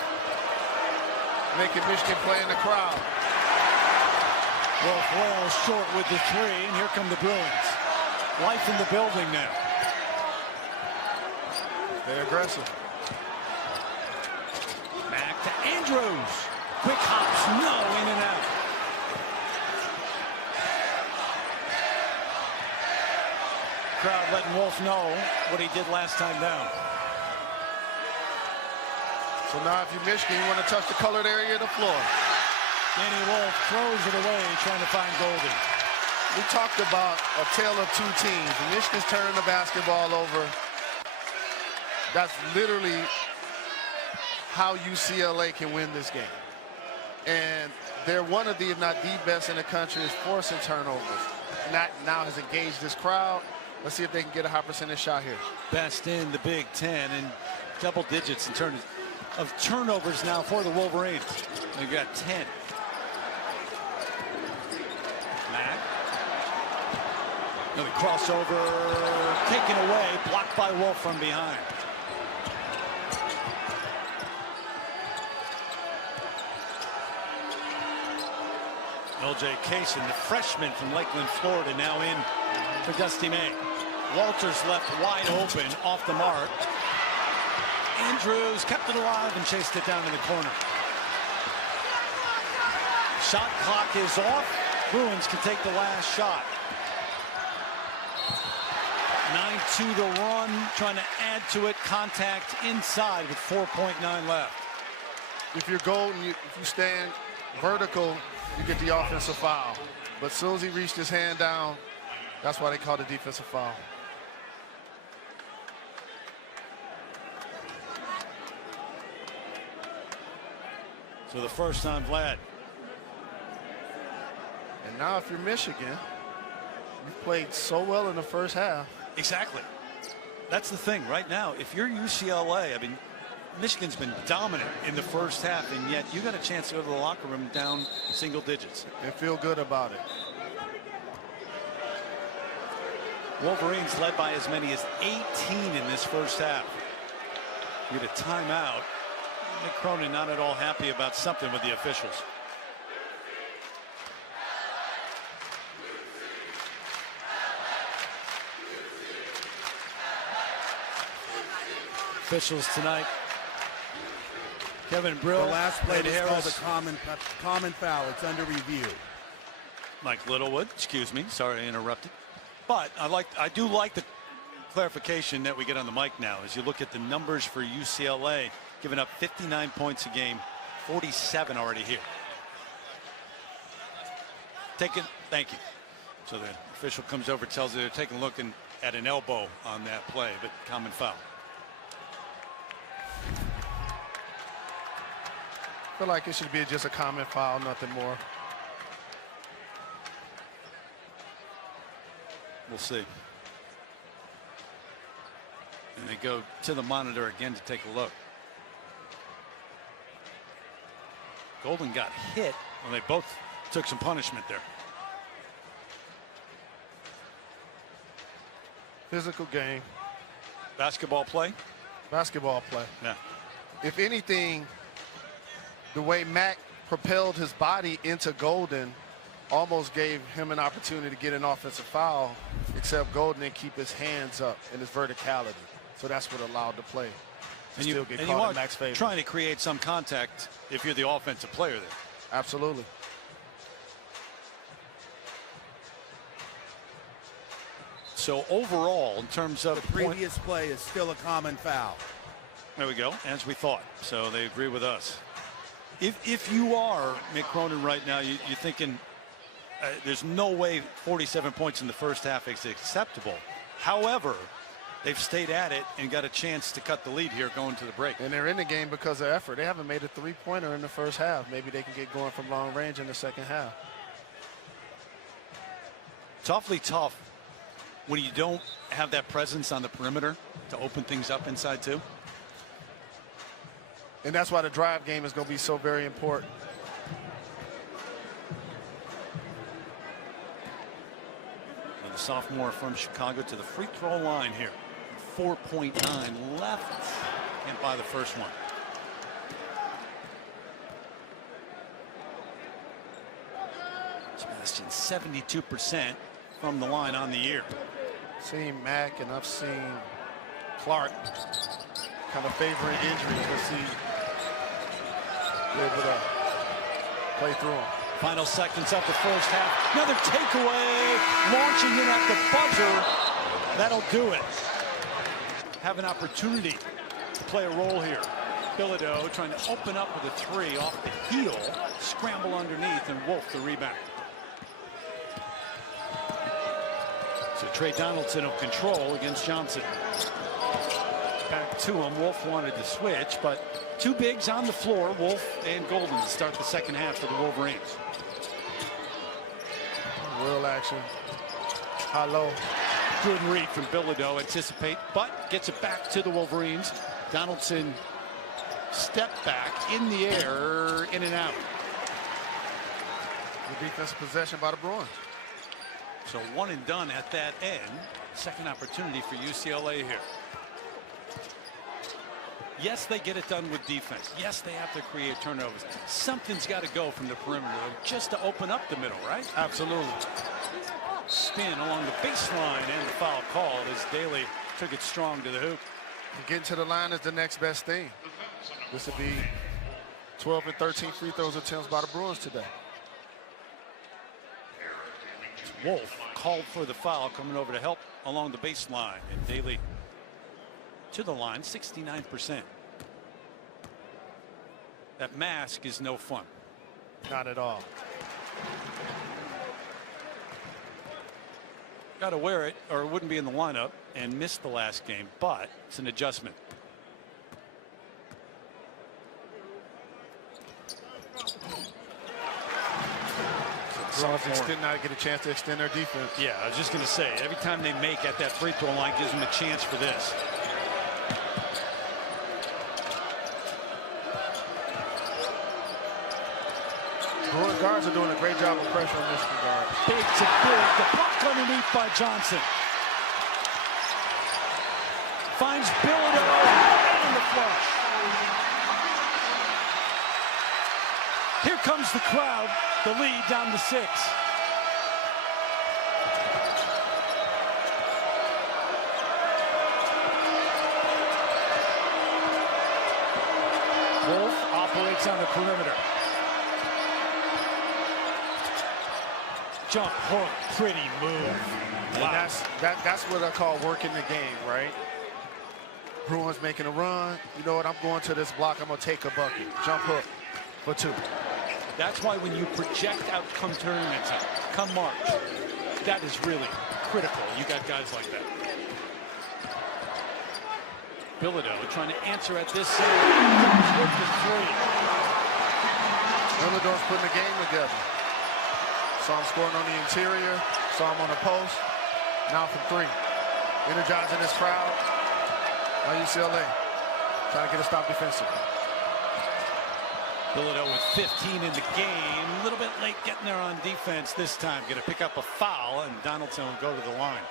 making Michigan play in the crowd. Wolf well short with the three, and here come the Bruins. Life in the building now. They're aggressive. Back to Andrews. Quick hops, no, in and out. Crowd letting Wolf know what he did last time down. So now if you're Michigan, you want to touch the colored area of the floor. Danny Wolf throws it away, trying to find Golden. We talked about a tale of two teams. Michigan's turning the basketball over. That's literally how UCLA can win this game. And they're one of the, if not the best in the country, is forcing turnovers. That now has engaged this crowd. Let's see if they can get a high percentage shot here. Best in the Big Ten and double digits in terms of turnovers now for the Wolverines. They've got 10. Mack. Another crossover taken away, blocked by Wolf from behind. LJ Kaysen, the freshman from Lakeland, Florida, now in for Dusty May. Walters left wide open, off the mark. Andrews kept it alive and chased it down in the corner. Shot clock is off. Bruins can take the last shot. 9-2 to run, trying to add to it. Contact inside with 4.9 left. If you're Golden, if you stand vertical, you get the offensive foul. But as soon as he reached his hand down, that's why they called a defensive foul. So the first on Vlad. And now if you're Michigan, you've played so well in the first half. Exactly. That's the thing right now. If you're UCLA, I mean, Michigan's been dominant in the first half, and yet you got a chance to go to the locker room down single digits. And feel good about it. Wolverines led by as many as 18 in this first half. We get a timeout. Nick Cronin not at all happy about something with the officials. Officials tonight Kevin Brill. The last play Ed was called Harris. a common foul. It's under review. Mike Littlewood, excuse me, sorry I interrupted. But I do like the clarification that we get on the mic now as you look at the numbers for UCLA, giving up 59 points a game, 47 already here. Thank you. So the official comes over, tells you they're taking a look at an elbow on that play, but common foul. I feel like it should be just a common foul, nothing more. We'll see. And they go to the monitor again to take a look. Golden got hit. Well, they both took some punishment there. Physical game. Basketball play? Basketball play. Yeah. If anything, the way Mac propelled his body into Golden almost gave him an opportunity to get an offensive foul, except Golden didn't keep his hands up in his verticality. So that's what allowed the play to still get caught in Mac's favor. Trying to create some contact if you're the offensive player there. Absolutely. So overall, in terms of The previous play is still a common foul. there we go, as we thought. So they agree with us. If you are Mick Cronin right now, you're thinking there's no way 47 points in the first half is acceptable. However, they've stayed at it and got a chance to cut the lead here going to the break. And they're in the game because of effort. They haven't made a three-pointer in the first half. Maybe they can get going from long range in the second half. It's awfully tough when you don't have that presence on the perimeter to open things up inside too. And that's why the drive game is going to be so very important. And the sophomore from Chicago to the free throw line here. 4.9 left. Can't buy the first one. Sebastian, 72% from the line on the year. Seen Mac and I've seen Clark kind of favoring injuries. Let's see. Able to play through them. Final seconds of the first half. Another takeaway. Launching in at the buzzer. That'll do it. Have an opportunity to play a role here. Bilodeau trying to open up with a three off the heel. Scramble underneath and Wolf the rebound. So Trey Donaldson will control against Johnson. Back to him. Wolf wanted to switch, but two bigs on the floor. Wolf and Golden to start the second half for the Wolverines. Real action. High low. Good read from Bilodeau. Anticipate, but gets it back to the Wolverines. Donaldson step back in the air, in and out. The defensive possession by the Bruins. So one and done at that end. Second opportunity for UCLA here. Yes, they get it done with defense. Yes, they have to create turnovers. Something's got to go from the perimeter just to open up the middle, right? Absolutely. Spin along the baseline and the foul called as Daly took it strong to the hoop. And getting to the line is the next best thing. This would be 12 and 13 free throws attempts by the Bruins today. Wolf called for the foul, coming over to help along the baseline, and Daly to the line, 69%. That mask is no fun. Not at all. Got to wear it or it wouldn't be in the lineup, and missed the last game, but it's an adjustment. Bruins did not get a chance to extend their defense. Yeah, I was just going to say, every time they make at that free throw line gives them a chance for this. Bruin guards are doing a great job of pressure on Michigan guards. Big to big. The block underneath by Johnson. Finds Bilodeau and the flush. Here comes the crowd. The lead down to 6. Wolf off Knox on the perimeter. Jump hook, pretty move. And that's what I call working the game, right? Bruins making a run. You know what? I'm going to this block. I'm going to take a bucket. Jump hook for 2. That's why when you project outcome tournaments, come March, that is really critical. You got guys like that. Bilodeau trying to answer at this side. With the 3. Bilodeau's putting the game together. Saw him scoring on the interior. Saw him on the post. Now from 3. Energizing this crowd by UCLA. Trying to get a stop defensive. Bilodeau with 15 in the game. A little bit late getting there on defense this time. Going to pick up a foul, and Donaldson will go to the line.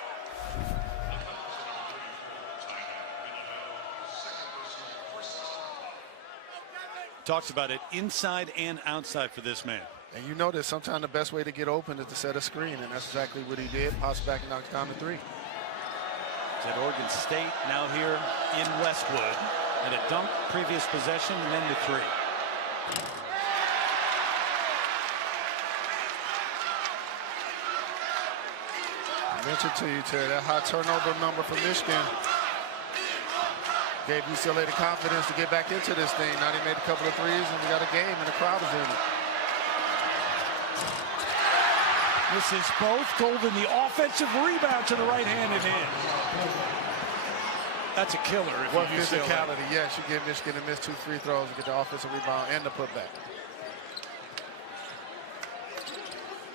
Talks about it inside and outside for this man. And you know that sometimes the best way to get open is to set a screen, and that's exactly what he did. Pops back and knocks down the 3. It's at Oregon State, now here in Westwood. And a dunk, previous possession, and then the 3. I mentioned to you, Terry, that high turnover number for Michigan gave UCLA the confidence to get back into this thing. Now they made a couple of threes, and we got a game, and the crowd is in it. This is both Golden, the offensive rebound to the right hand and in. That's a killer. What physicality. Yes, you give Michigan to miss 2 free throws and get the offensive rebound and the putback.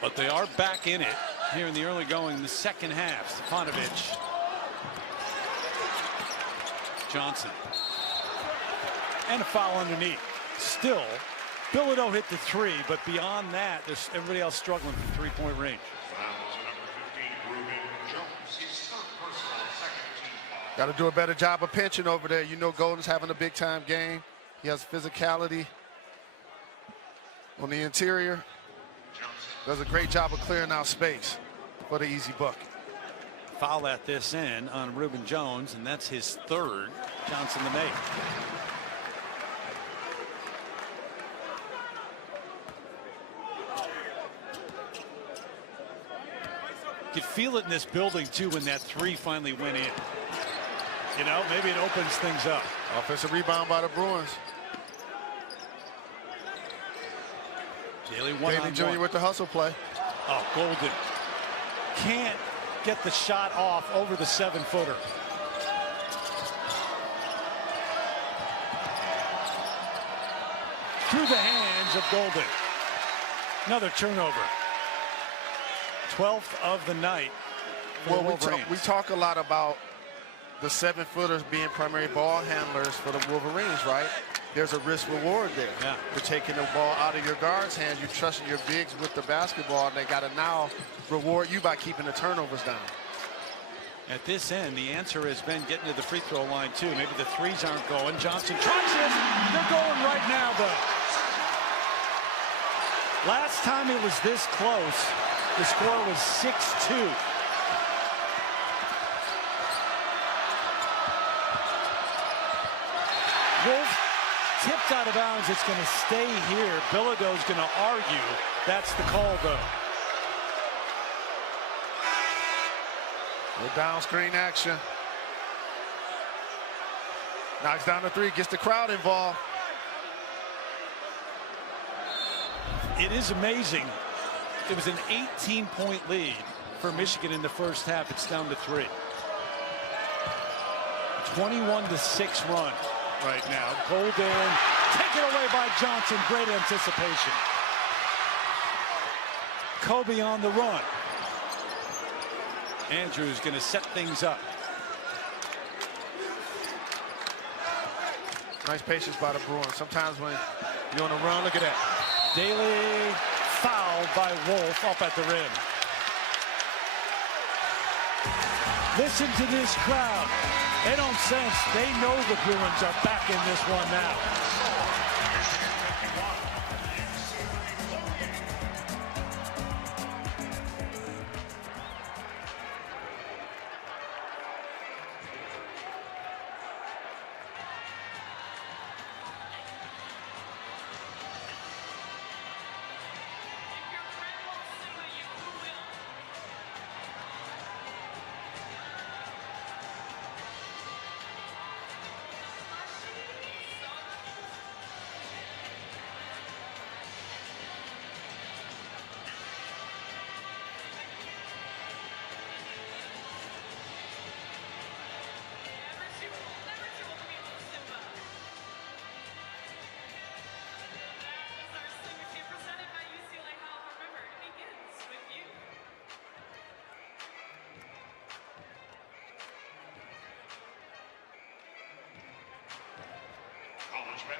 But they are back in it here in the early going, the second half. Stefanovic. Johnson. And a foul underneath. Still, Bilodeau hit the 3, but beyond that, there's everybody else struggling from 3-point range. Got to do a better job of pinching over there. You know Golden's having a big-time game. He has physicality on the interior. Does a great job of clearing out space for the easy bucket. Foul at this end on Reuben Jones, and that's his 3rd. Johnson to make. You could feel it in this building, too, when that 3 finally went in. You know, maybe it opens things up. Offensive rebound by the Bruins. Daly Jr. with the hustle play. Oh, Golden can't get the shot off over the 7-footer. Through the hands of Golden. Another turnover. 12th of the night. Well, we talk a lot about the 7-footers being primary ball handlers for the Wolverines, right? There's a risk reward there. Yeah. You're taking the ball out of your guards' hands. You're trusting your bigs with the basketball, and they got to now reward you by keeping the turnovers down. At this end, the answer has been getting to the free throw line, too. Maybe the 3s aren't going. Johnson tries it. They're going right now, though. Last time it was this close, the score was 6-2. Wolf tipped out of bounds. It's going to stay here. Bilodeau's going to argue. That's the call, though. The down screen action. Knocks down the 3, gets the crowd involved. It is amazing. It was an 18-point lead for Michigan in the first half. It's down to 3. 21-6 run right now. Golden taken away by Johnson. Great anticipation. Kobe on the run. Andrews going to set things up. Nice patience by the Bruins. Sometimes when you're on the run, look at that. Daly fouled by Wolf up at the rim. Listen to this crowd. They don't sense. They know the Bruins are back in this one now.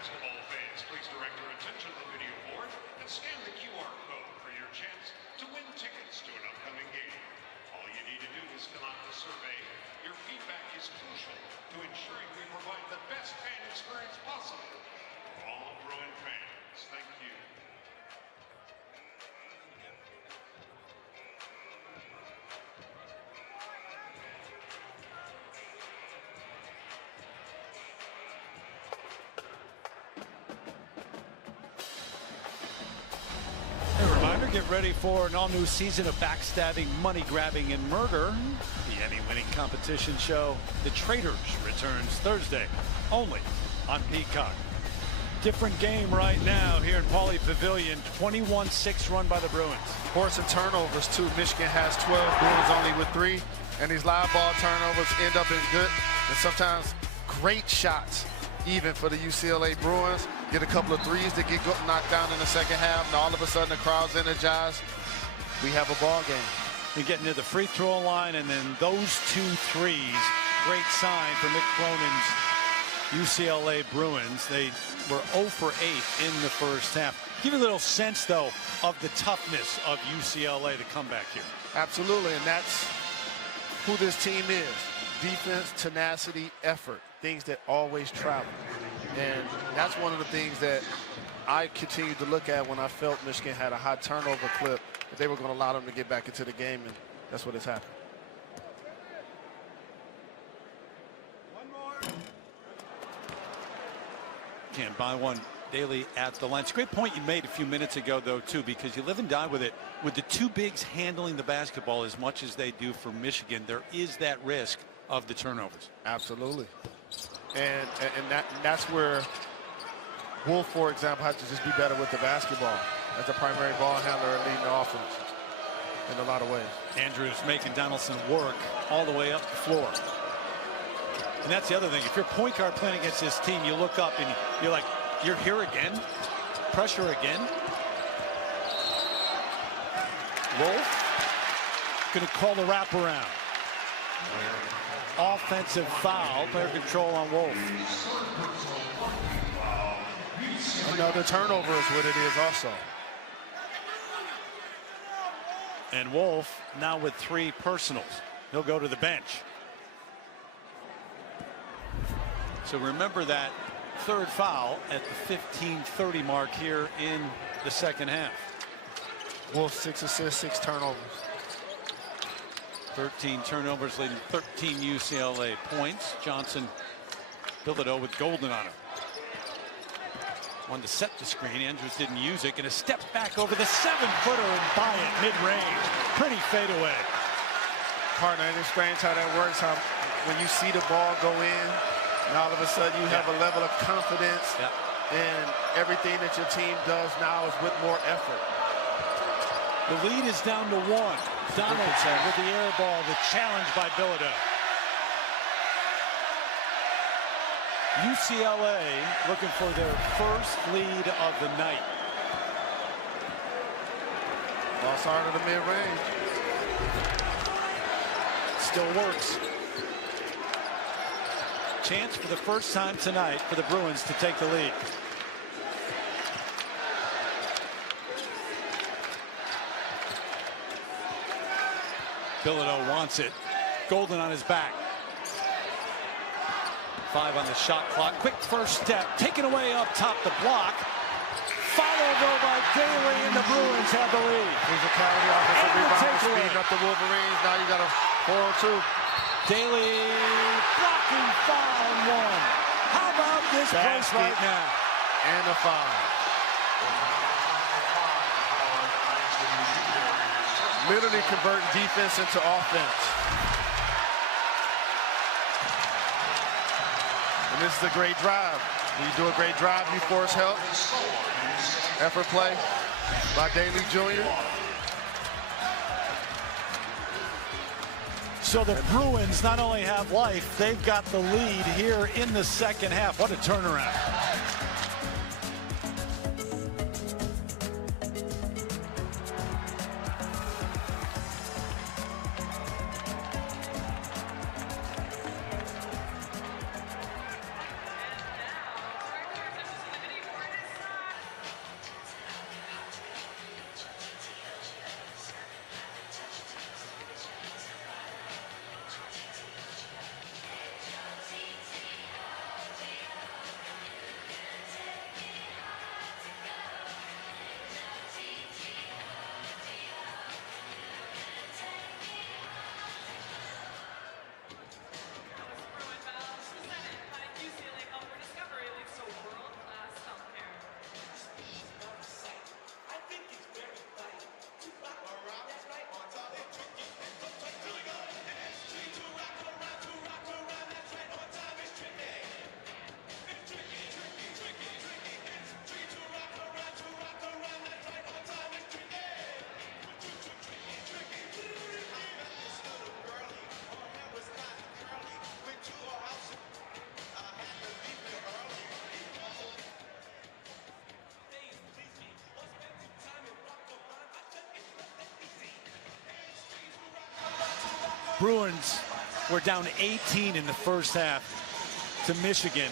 basketball fans, please direct your attention to the video board and scan the QR code for your chance to win tickets to an upcoming game. All you need to do is fill out the survey. Your feedback is crucial to ensuring we provide the best fan experience possible for all Bruin fans. Thank you. Get ready for an all-new season of backstabbing, money-grabbing, and murder. The Emmy-winning competition show, The Traitors, returns Thursday, only on Peacock. Different game right now here in Pauley Pavilion. 21-6 run by the Bruins. Forcing turnovers, too. Michigan has 12, Bruins only with 3. And these live ball turnovers end up in good and sometimes great shots, even for the UCLA Bruins. Get a couple of threes that get knocked down in the second half, and all of a sudden the crowd's energized. We have a ball game. You're getting to the free throw line, and then those 2 threes. Great sign for Mick Cronin's UCLA Bruins. They were 0 for 8 in the first half. Give you a little sense, though, of the toughness of UCLA to come back here. Absolutely, and that's who this team is. Defense, tenacity, effort, things that always travel. And that's one of the things that I continued to look at when I felt Michigan had a high turnover clip, that they were going to allow them to get back into the game, and that's what has happened. Can't buy one daily at the line. It's a great point you made a few minutes ago, though, too, because you live and die with it. With the 2 bigs handling the basketball as much as they do for Michigan, there is that risk of the turnovers. Absolutely. And that's where Wolf, for example, has to just be better with the basketball as a primary ball handler and leading the offense in a lot of ways. Andrews making Donaldson work all the way up the floor. And that's the other thing. If you're point guard playing against this team, you look up and you're like, you're here again? Pressure again? Wolf going to call the wraparound. Offensive foul, player control on Wolf. Another turnover is what it is also. And Wolf now with 3 personals. He'll go to the bench. So remember that 3rd foul at the 15:30 mark here in the second half. Wolf 6 assists, 6 turnovers. 13 turnovers leading 13 UCLA points. Johnson, Bilodeau with Golden on him. Wanted to set the screen. Andrews didn't use it. Gonna step back over the 7-footer and buy it mid-range. Pretty fadeaway. Partner, and explains how that works. How when you see the ball go in, and all of a sudden you have a level of confidence, and everything that your team does now is with more effort. The lead is down to 1. Donaldson with the air ball, the challenge by Bilodeau. UCLA looking for their first lead of the night. Lost out of the mid-range. Still works. Chance for the first time tonight for the Bruins to take the lead. Bilodeau wants it. Golden on his back. 5 on the shot clock. Quick first step. Taken away up top the block. Followed though by Daly, and the Bruins have the lead. Physicality, offensive rebound, speeding up the Wolverines. Now you got a 4-2. Daly blocking foul and 1. How about this place right now? And a foul. Literally converting defense into offense. And this is a great drive. When you do a great drive, you force help. Effort play by Daly Jr. So the Bruins not only have life, they've got the lead here in the second half. What a turnaround. Bruins were down 18 in the first half to Michigan.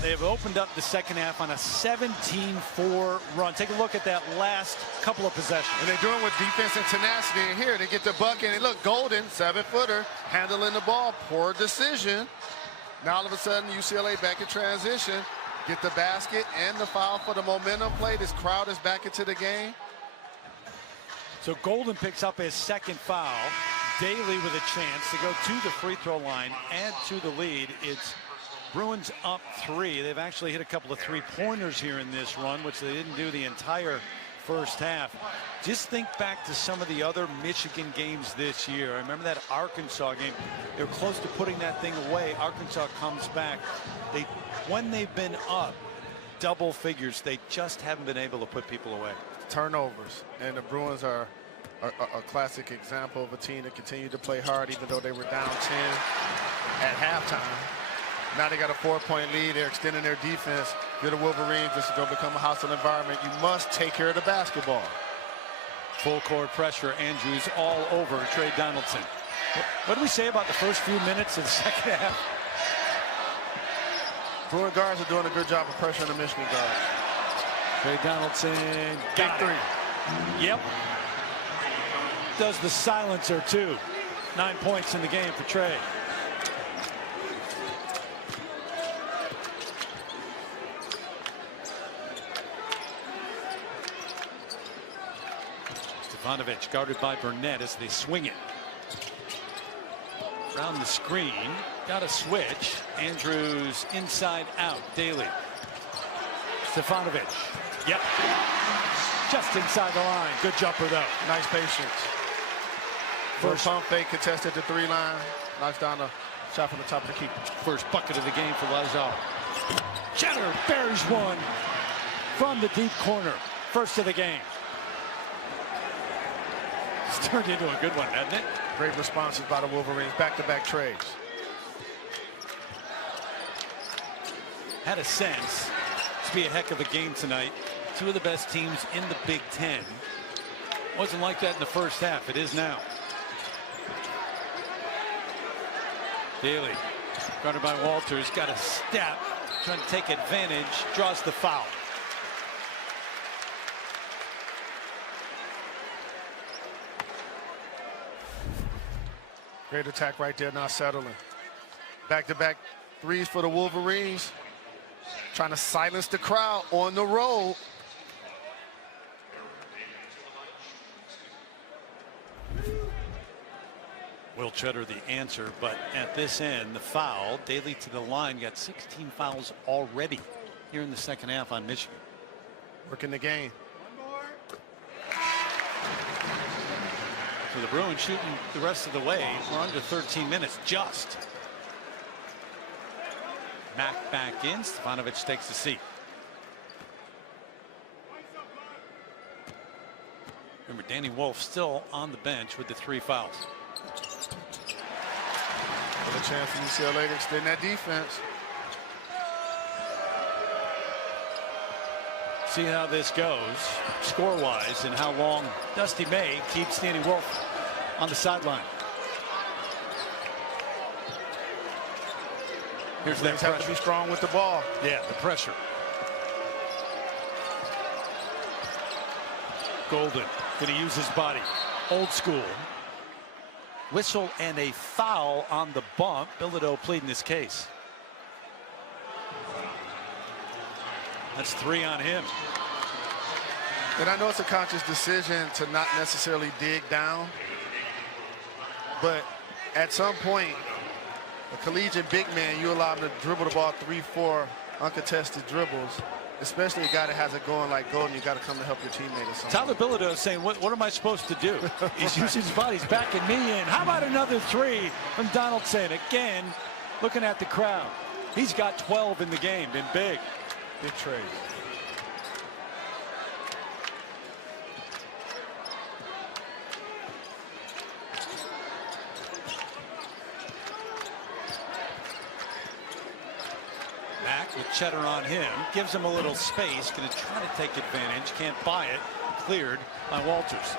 They have opened up the second half on a 17-4 run. Take a look at that last couple of possessions. And they're doing with defense and tenacity. And here, they get the bucket. And look, Golden, 7-footer, handling the ball. Poor decision. Now, all of a sudden, UCLA back in transition. Get the basket and the foul for the momentum play. This crowd is back into the game. So Golden picks up his second foul. Daly with a chance to go to the free throw line, add to the lead. It's Bruins up 3. They've actually hit a couple of three-pointers here in this run, which they didn't do the entire first half. Just think back to some of the other Michigan games this year. I remember that Arkansas game. They were close to putting that thing away. Arkansas comes back. When they've been up double figures, they just haven't been able to put people away. Turnovers, and the Bruins are a classic example of a team that continued to play hard even though they were down 10 at halftime. Now they got a 4-point lead. They're extending their defense. You're the Wolverines. This is going to become a hostile environment. You must take care of the basketball. Full court pressure. Andrews all over Trey Donaldson. What do we say about the first few minutes of the second half? Bruin guards are doing a good job of pressuring the Michigan guards. Trey Donaldson, big three. Yep. Does the silencer too. 9 points in the game for Trey. Stefanovic guarded by Burnett as they swing it. Around the screen, got a switch. Andrews inside out. Daly. Stefanovic. Yep. Just inside the line. Good jumper though. Nice patience. First pump fake contested the 3-line. Knocks down a shot from the top of the key. First bucket of the game for Lazar. Cheddar buries one from the deep corner. First of the game. It's turned into a good one, hasn't it? Great responses by the Wolverines. Back-to-back trades. Had a sense to be a heck of a game tonight. Two of the best teams in the Big Ten. Wasn't like that in the first half. It is now. Daly, guarded by Walters, got a step, trying to take advantage, draws the foul. Great attack right there, now settling. Back-to-back threes for the Wolverines. Trying to silence the crowd on the road. Will Cheddar the answer, but at this end, the foul. Daly to the line, got 16 fouls already here in the second half on Michigan. Working the game. So the Bruins shooting the rest of the way. We're under 13 minutes just. Mack back in. Stefanovic takes the seat. Remember, Danny Wolf still on the bench with the 3 fouls. With a chance for UCLA to extend that defense. See how this goes score-wise and how long Dusty May keeps Danny Wolf on the sideline. Here's that pressure. Have to be strong with the ball. Yeah, the pressure. Golden going to use his body. Old school. Whistle and a foul on the bump. Bilodeau pleading this case. That's 3 on him. And I know it's a conscious decision to not necessarily dig down, but at some point, a collegiate big man, you allow him to dribble the ball 3-4 uncontested dribbles, especially a guy that has it going like Golden. You got to come to help your teammate or something. Tyler Bilodeau is saying, what am I supposed to do? He's using his body. He's backing me in. How about another 3 from Donaldson? Again, looking at the crowd. He's got 12 in the game. Been big. Big trade. Mack with Cheddar on him. Gives him a little space. Going to try to take advantage. Can't buy it. Cleared by Walters.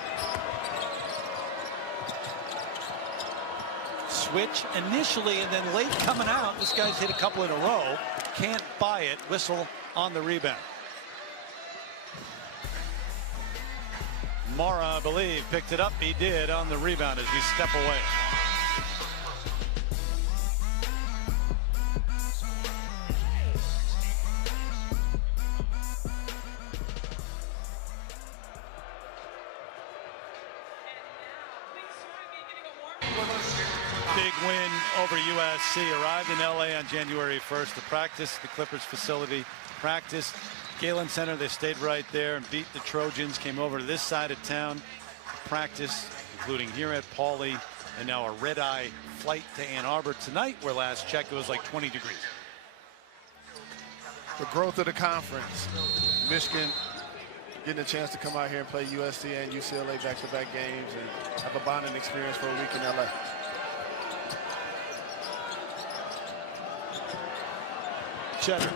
switch initially and then late coming out. This guy's hit a couple in a row. Can't buy it. Whistle on the rebound. Mara, I believe, picked it up. He did on the rebound as we step away. Big win over USC. Arrived in LA on January 1st to practice the Clippers facility. Practiced Galen Center. They stayed right there and beat the Trojans. Came over to this side of town. Practice, including here at Pauley, and now a red-eye flight to Ann Arbor tonight, where last check it was like 20 degrees. The growth of the conference. Michigan getting a chance to come out here and play USC and UCLA back-to-back games and have a bonding experience for a week in LA. Cheddar.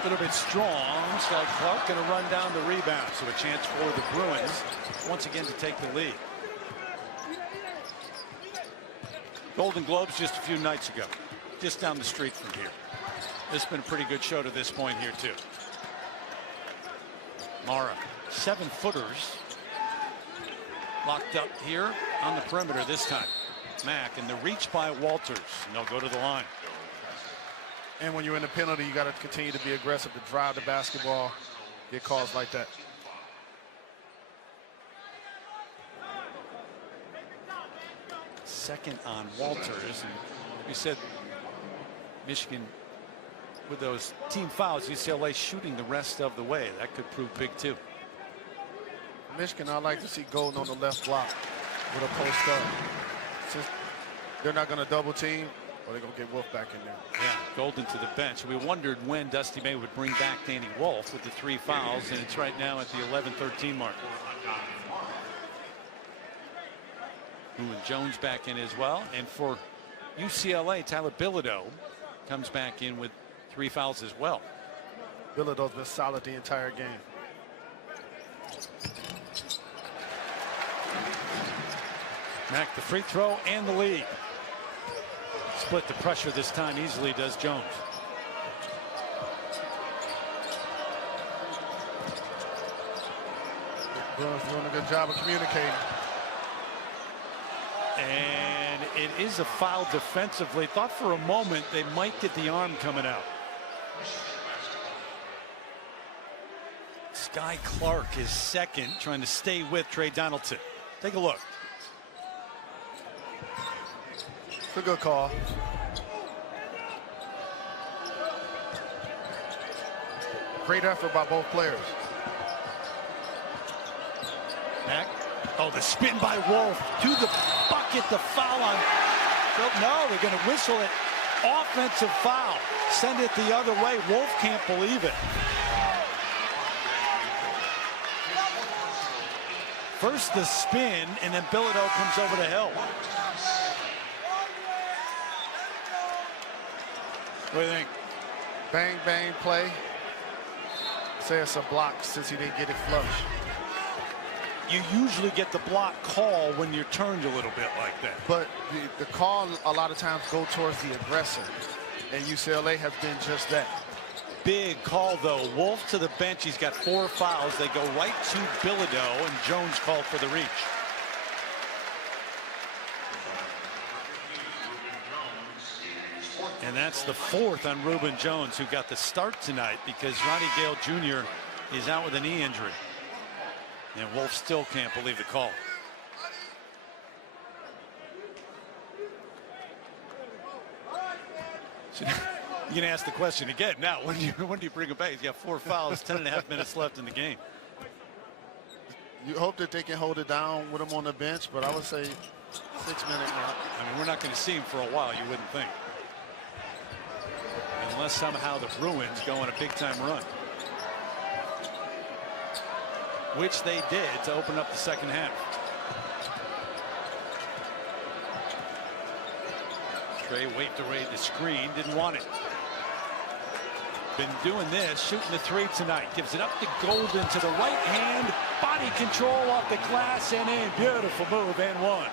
A little bit strong. Sky Clark going to run down the rebound. So a chance for the Bruins once again to take the lead. Golden Globes just a few nights ago. Just down the street from here. This has been a pretty good show to this point here too. Mara, 7-footers. Locked up here on the perimeter this time. Mack and the reach by Walters. And they'll go to the line. And when you're in the penalty, you got to continue to be aggressive to drive the basketball, get calls like that. Second on Walters. And we said Michigan with those team fouls, UCLA shooting the rest of the way. That could prove big too. Michigan, I like to see Golden on the left block with a post up. Since they're not going to double team, or they're going to get Wolf back in there. Yeah, Golden to the bench. We wondered when Dusty May would bring back Danny Wolf with the 3 fouls, and it's right now at the 11-13 mark. Moving Jones back in as well. And for UCLA, Tyler Bilodeau comes back in with 3 fouls as well. Bilodeau's been solid the entire game. Mack the free throw and the lead. Split the pressure this time easily, does Jones. Bruins doing a good job of communicating. And it is a foul defensively. Thought for a moment they might get the arm coming out. Sky Clark is second, trying to stay with Trey Donaldson. Take a look. It's a good call. Great effort by both players. Mack. Oh, the spin by Wolf to the bucket. The foul on. No, they're going to whistle it. Offensive foul. Send it the other way. Wolf can't believe it. First the spin, and then Bilodeau comes over to help. What do you think? Bang, bang play. Say it's a block since he didn't get it flush. You usually get the block call when you're turned a little bit like that. But the call a lot of times go towards the aggressor. And UCLA has been just that. Big call, though. Wolf to the bench. He's got 4 fouls. They go right to Bilodeau, and Jones called for the reach. And that's the 4th on Reuben Jones, who got the start tonight because Ronnie Gale Jr. is out with a knee injury. And Wolf still can't believe the call. So, you can ask the question again now. When do you bring him back? He's got 4 fouls, 10.5 minutes left in the game. You hope that they can hold it down with him on the bench, but I would say 6-minute mark. I mean, we're not going to see him for a while, you wouldn't think. Unless somehow the Bruins go on a big-time run. Which they did to open up the second half. Trey waved away the screen, didn't want it. Been doing this, shooting the 3 tonight. Gives it up to Golden to the right hand. Body control off the glass and in. Beautiful move and 1.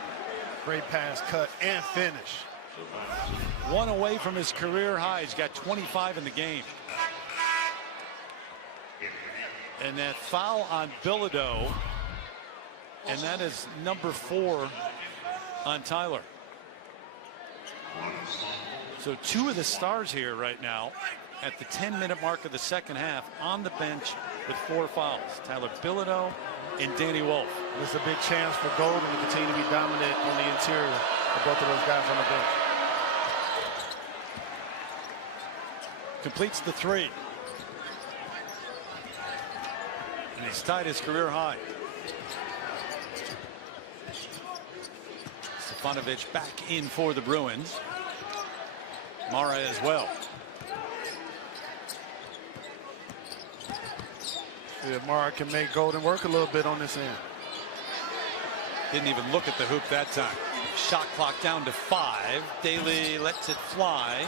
Great pass, cut, and finish. One away from his career high. He's got 25 in the game. And that foul on Bilodeau, and that is number 4 on Tyler. So 2 of the stars here right now at the 10-minute mark of the second half on the bench with 4 fouls. Tyler Bilodeau and Danny Wolf. It's a big chance for Golden to continue to be dominant on the interior of both of those guys on the bench. Completes the 3. And he's tied his career high. Stefanovic back in for the Bruins. Mara as well. Yeah, Mara can make Golden work a little bit on this end. Didn't even look at the hoop that time. Shot clock down to 5. Daly lets it fly.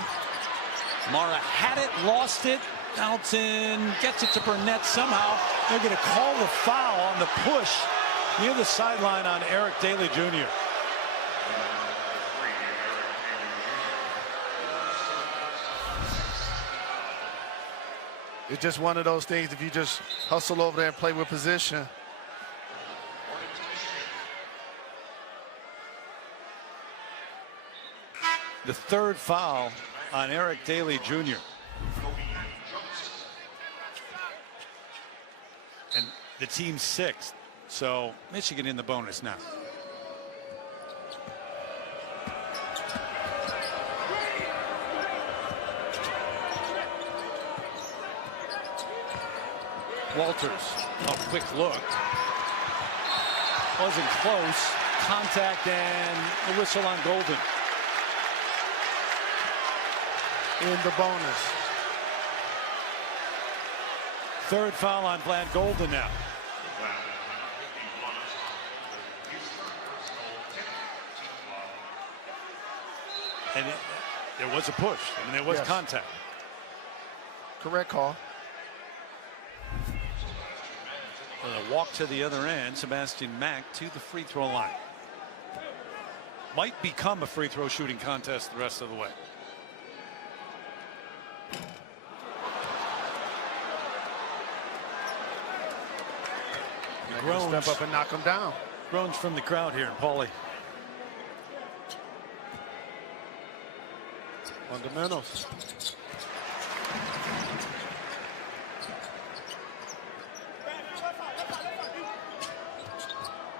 Mara had it, lost it. Alton gets it to Burnett somehow. They're going to call the foul on the push near the sideline on Eric Daly Jr. It's just one of those things, if you just hustle over there and play with position. The 3rd foul on Eric Daly Jr. And the team's 6th. So Michigan in the bonus now. Walters, a quick look. Wasn't close. Contact and the whistle on Golden. In the bonus. 3rd foul on Vlad Golden now. And there was a push. I mean, there was contact. Correct call. A walk to the other end. Sebastian Mack to the free throw line. Might become a free throw shooting contest the rest of the way. Step up and knock him down. Groans from the crowd here in Paulie. Fundamentals.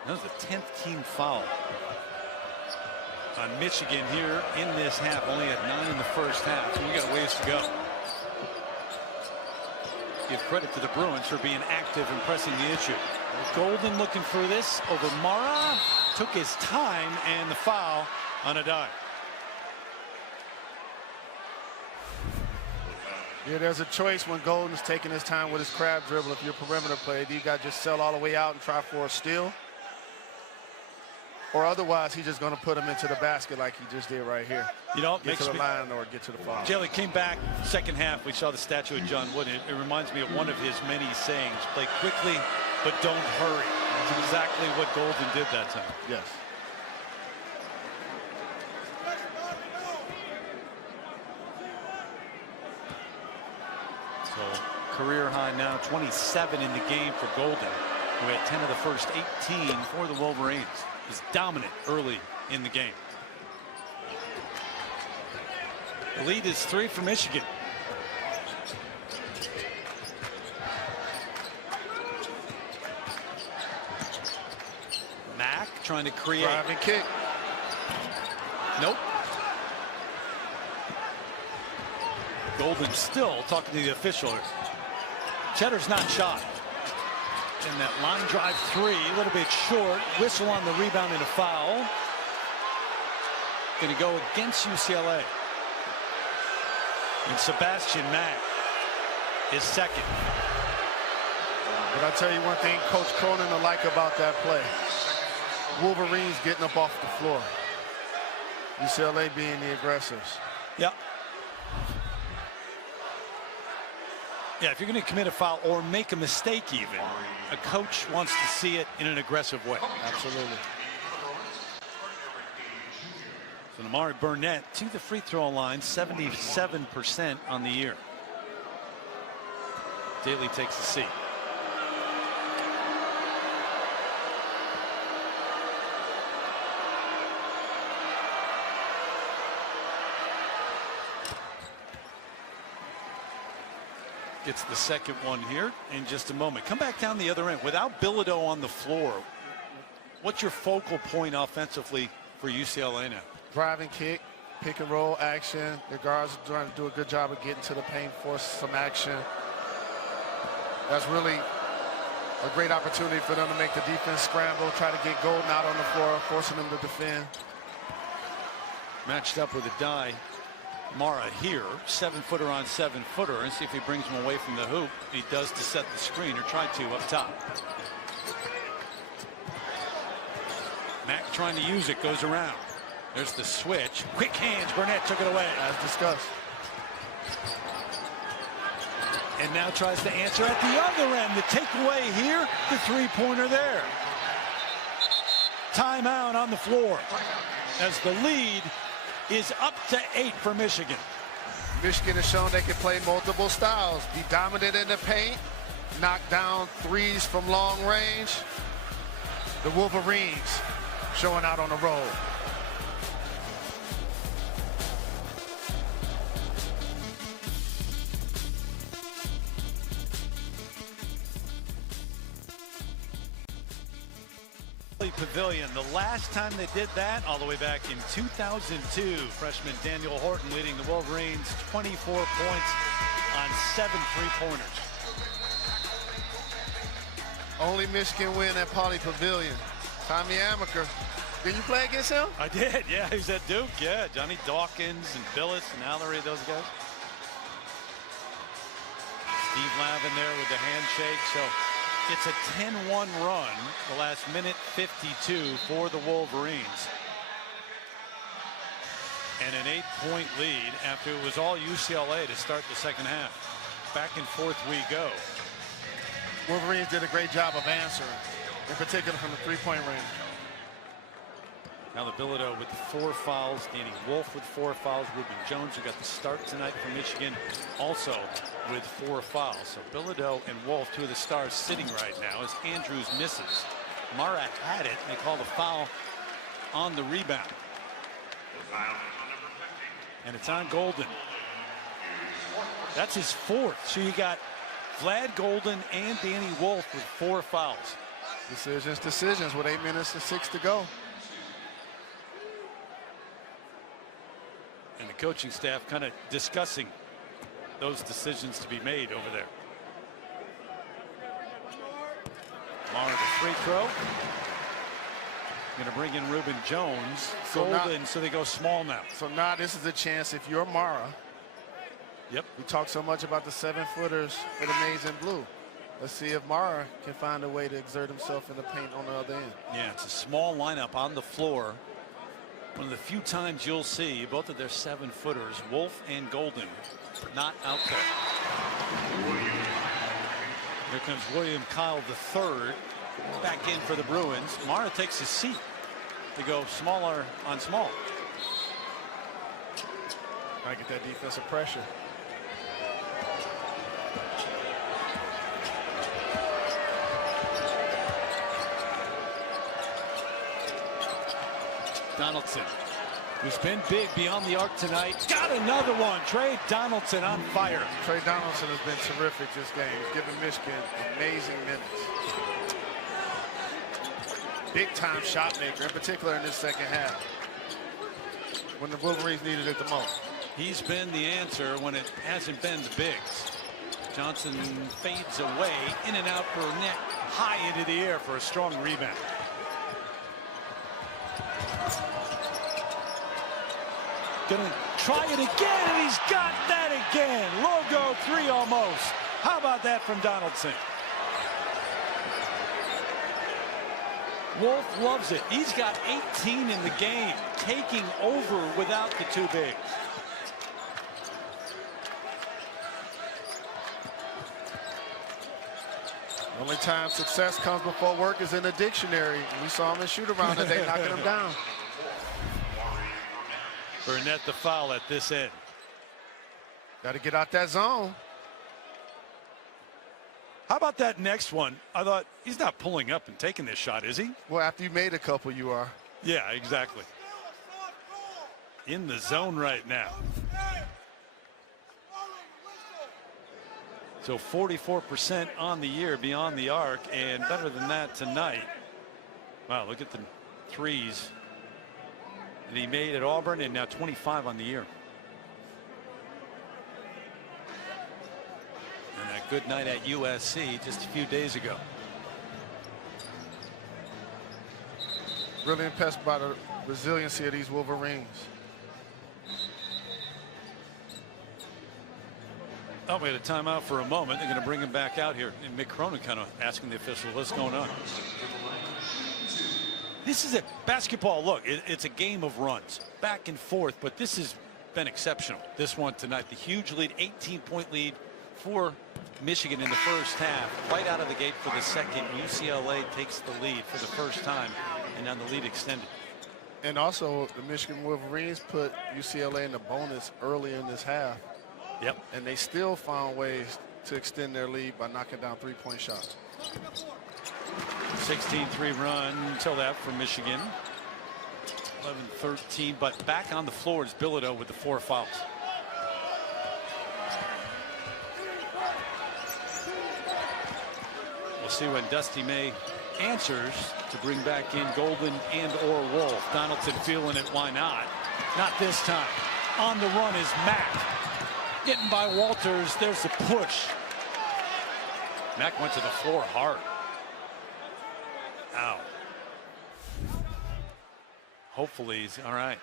That was the 10th team foul on Michigan here in this half. Only had 9 in the first half. So we got a ways to go. Give credit to the Bruins for being active and pressing the issue. Golden looking for this over Mara. Took his time and the foul on a dive. Yeah, there's a choice when Golden's taking his time with his crab dribble. If you're a perimeter player, do you got to just sell all the way out and try for a steal? Or otherwise, he's just going to put him into the basket like he just did right here. You know, get to the line or get to the foul. Jelly came back second half. We saw the statue of John Wooden. It reminds me of one of his many sayings: play quickly, but don't hurry. That's exactly what Golden did that time. Yes. So career high now 27 in the game for Golden, who had 10 of the first 18 for the Wolverines. Was dominant early in the game. The lead is 3 for Michigan. Mack trying to create. Driving kick. Nope. Golden still talking to the official. Cheddar's not shot. And that line drive 3, a little bit short. Whistle on the rebound and a foul. Going to go against UCLA. And Sebastian Mack is second. But I tell you one thing, Coach Cronin will like about that play. Wolverines getting up off the floor. UCLA being the aggressors. Yeah. Yeah, if you're going to commit a foul or make a mistake even, a coach wants to see it in an aggressive way. Absolutely. So Amari Burnett to the free throw line, 77% on the year. Daly takes a seat. Gets the second one here in just a moment. Come back down the other end. Without Bilodeau on the floor, what's your focal point offensively for UCLA now? Driving kick, pick and roll action. The guards are trying to do a good job of getting to the paint, force some action. That's really a great opportunity for them to make the defense scramble, try to get Golden out on the floor, forcing them to defend. Matched up with a die. Mara here, 7-footer on 7-footer, and see if he brings him away from the hoop. He does to set the screen, or try to up top. Mack trying to use it, goes around. There's the switch. Quick hands, Burnett took it away. As discussed. And now tries to answer at the other end. The takeaway here, the three-pointer there. Timeout on the floor as the lead is up to 8 for Michigan. Michigan has shown they can play multiple styles, be dominant in the paint, knock down threes from long range. The Wolverines showing out on the road. Pavilion. The last time they did that, all the way back in 2002, freshman Daniel Horton leading the Wolverines, 24 points on 7 3-pointers. Only Michigan win at Pauley Pavilion. Tommy Amaker. Did you play against him? I did, yeah. He's at Duke, yeah. Johnny Dawkins and Billis and Allery, those guys. Steve Lavin there with the handshake. So it's a 10-1 run, the last minute 52 for the Wolverines. And an 8-point lead after it was all UCLA to start the second half. Back and forth we go. Wolverines did a great job of answering, in particular from the three-point range. Now the Bilodeau with 4 fouls, Danny Wolf with 4 fouls, Ruben Jones, who got the start tonight for Michigan, also with 4 fouls. So Bilodeau and Wolf, 2 of the stars, sitting right now as Andrews misses. Mara had it, and they called a foul on the rebound. And it's on Golden. That's his 4th. So you got Vlad Golden and Danny Wolf with 4 fouls. Decisions with 8 minutes and 6 to go. And the coaching staff kind of discussing those decisions to be made over there. Mara the free throw. Going to bring in Ruben Jones. Golden, so they go small now. So now this is a chance if you're Mara. Yep. We talk so much about the 7-footers for the maize and blue. Let's see if Mara can find a way to exert himself in the paint on the other end. Yeah, it's a small lineup on the floor. One of the few times you'll see both of their 7-footers, Wolf and Golden, not out there. Here comes William Kyle III back in for the Bruins. Mara takes his seat to go smaller on small. I get that defensive pressure. Donaldson, who's been big beyond the arc tonight, got another one. Trey Donaldson on fire. Trey Donaldson has been terrific this game. He's given Michigan amazing minutes. Big time shot maker, in particular in this second half, when the Wolverines needed it the most. He's been the answer when it hasn't been the bigs. Johnson fades away, in and out for net, high into the air for a strong rebound. Gonna try it again, and he's got that again. Logo 3 almost. How about that from Donaldson? Wolf loves it. He's got 18 in the game, taking over without the 2 bigs. The only time success comes before work is in the dictionary. We saw him in shoot around today, knocking him down. Burnett the foul at this end. Got to get out that zone. How about that next one? I thought he's not pulling up and taking this shot, is he? Well, after you made a couple, you are. Yeah, exactly. In the zone right now. So 44% on the year beyond the arc, and better than that tonight. Wow, look at the threes that he made at Auburn, and now 25 on the year. And that good night at USC just a few days ago. Really impressed by the resiliency of these Wolverines. Oh, we had a timeout for a moment. They're going to bring him back out here. And Mick Cronin kind of asking the official what's going on. This is a basketball. Look, it's a game of runs back and forth, but this has been exceptional. This one tonight, the huge lead, 18-point lead for Michigan in the first half. Right out of the gate for the second, UCLA takes the lead for the first time, and now the lead extended. And also, the Michigan Wolverines put UCLA in the bonus early in this half. Yep. And they still found ways to extend their lead by knocking down three-point shots. 16-3 run until that for Michigan. 11-13, but back on the floor is Bilodeau with the 4 fouls. We'll see when Dusty May answers to bring back in Golden and or Wolf. Donaldson feeling it, why not? Not this time. On the run is Mack. Getting by Walters, there's the push. Mack went to the floor hard. Ow. Hopefully he's all right.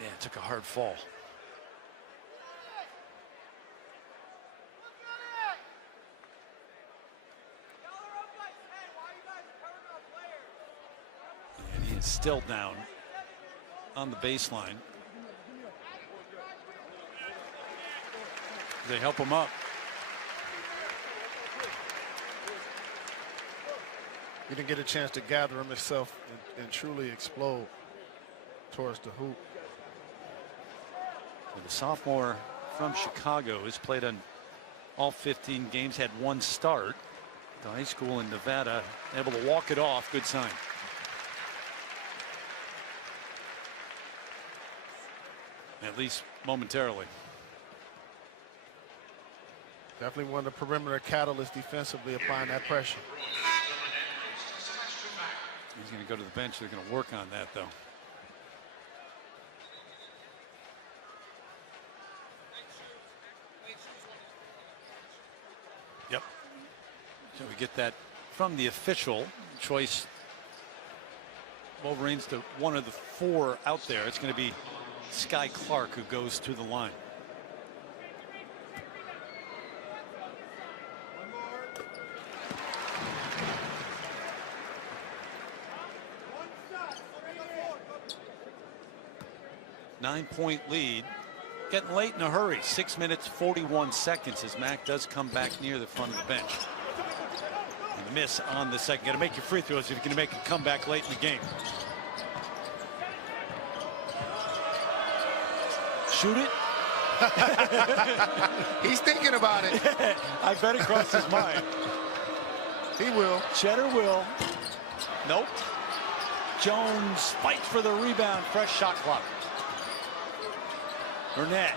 Yeah, took a hard fall. And he is still down on the baseline. They help him up. He didn't get a chance to gather himself and truly explode towards the hoop. So the sophomore from Chicago has played on all 15 games, had 1 start. The high school in Nevada, able to walk it off. Good sign. At least momentarily. Definitely one of the perimeter catalysts defensively, applying that pressure. He's going to go to the bench. They're going to work on that, though. Yep. So we get that from the official choice. Wolverines to one of the 4 out there. It's going to be Sky Clark who goes to the line. Nine-point lead. Getting late in a hurry. 6 minutes, 41 seconds as Mack does come back near the front of the bench. And miss on the second. Got to make your free throws if you're going to make a comeback late in the game. Shoot it. He's thinking about it. I bet it crossed his mind. He will. Cheddar will. Nope. Jones fights for the rebound. Fresh shot clock. Burnett.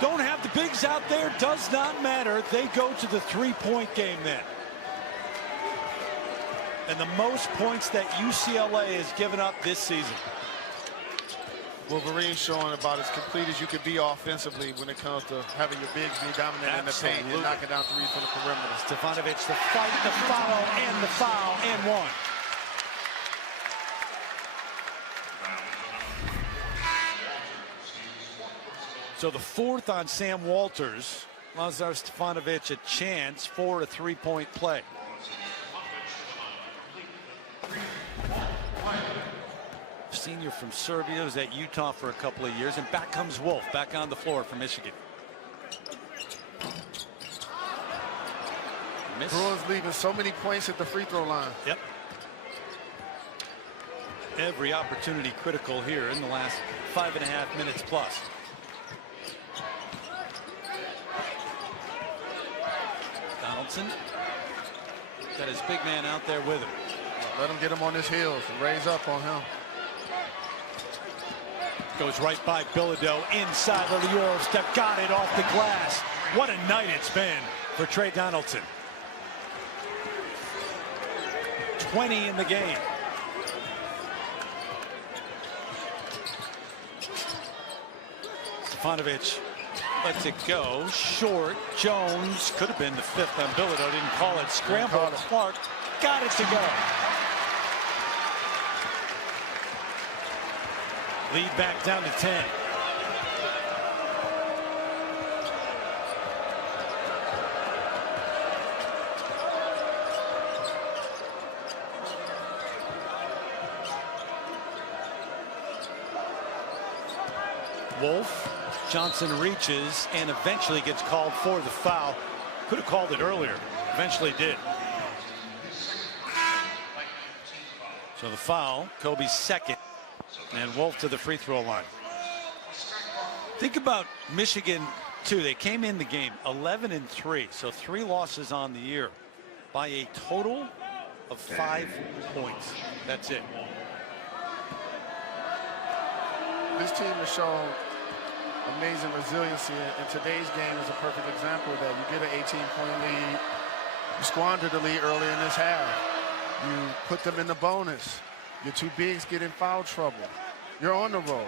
Don't have the bigs out there. Does not matter. They go to the 3-point game then. And the most points that UCLA has given up this season. Wolverines showing about as complete as you could be offensively when it comes to having your bigs be dominant in the paint and knocking down threes from the perimeter. Stefanovic, the fight, the follow, and the foul, and 1. So the 4th on Sam Walters. Lazar Stefanovic a chance for a 3-point play. Senior from Serbia, was at Utah for a couple of years, and back comes Wolf, back on the floor for Michigan. Miss. Bruins leaving so many points at the free throw line. Yep. Every opportunity critical here in the last 5.5 minutes plus. Donaldson got his big man out there with him. Let him get him on his heels and raise up on him. Goes right by Bilodeau inside. Little Euro step, got it off the glass. What a night it's been for Trey Donaldson. 20 in the game. Stefanovic lets it go short. Jones could have been the fifth on Bilodeau, didn't call it. Scramble. Clark got it to go. Lead back down to 10. Wolf. Johnson reaches and eventually gets called for the foul. Could have called it earlier. Eventually did. So the foul, Kobe's second. And Wolf to the free throw line. Think about Michigan, too. They came in the game 11-3, so 3 losses on the year by a total of 5 points. That's it. This team has shown amazing resiliency, and today's game is a perfect example of that. You get an 18-point lead, you squander the lead early in this half. You put them in the bonus. Your two bigs get in foul trouble. You're on the road.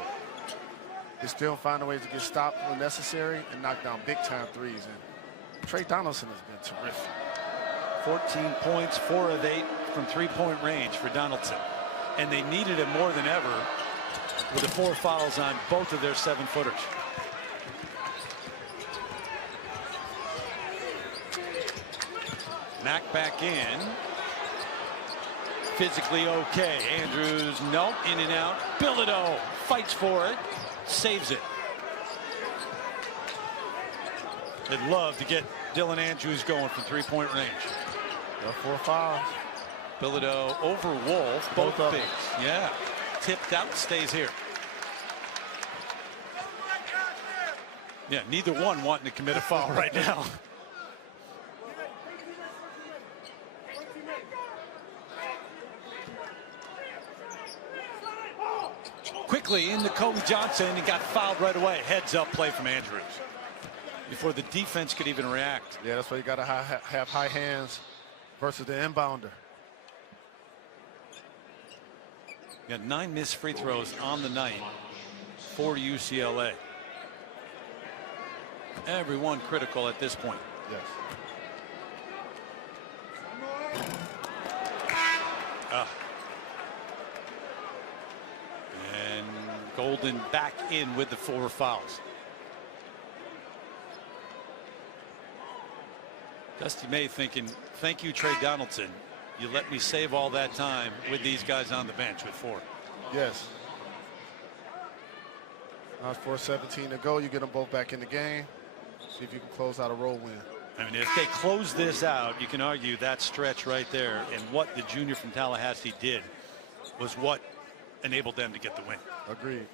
They still find a way to get stopped when necessary and knock down big-time threes. And Trey Donaldson has been terrific. 14 points, 4 of 8 from three-point range for Donaldson. And they needed it more than ever with the 4 fouls on both of their 7-footers. Mack back in. Physically okay. Andrews, nope, in and out. Bilodeau fights for it, saves it. They'd love to get Dylan Andrews going from three-point range. 4 fouls. Bilodeau over Wolf, both bigs. Yeah, tipped out, stays here. Yeah, neither one wanting to commit a foul right now. Quickly into Kobe Johnson and got fouled right away. Heads up play from Andrews before the defense could even react. Yeah, that's why you got to have high hands versus the inbounder. Got 9 missed free throws on the night for UCLA. Everyone critical at this point. Yes. And Golden back in with the 4 fouls. Dusty May thinking, thank you, Trey Donaldson. You let me save all that time with these guys on the bench with 4. Yes. Now it's 4:17 to go. You get them both back in the game. See if you can close out a road win. I mean, if they close this out, you can argue that stretch right there and what the junior from Tallahassee did was what enabled them to get the win. Agreed.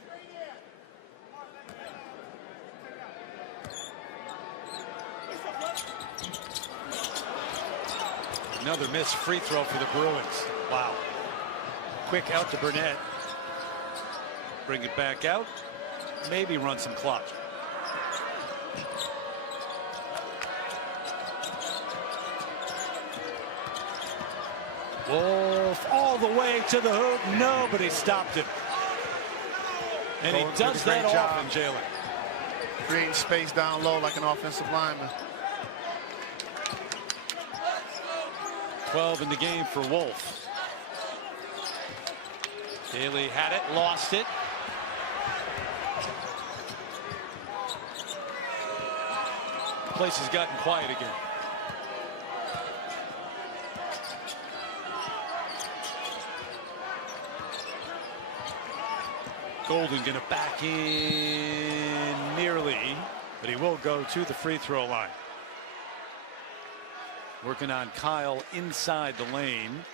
Another missed free throw for the Bruins. Wow. Quick out to Burnett. Bring it back out. Maybe run some clock. Wolf all the way to the hoop. Nobody stopped him. And he does that often, Jalen. Creating space down low like an offensive lineman. 12 in the game for Wolf. Daly had it, lost it. Place has gotten quiet again. Golden gonna back in nearly, but he will go to the free throw line. Working on Kyle inside the lane.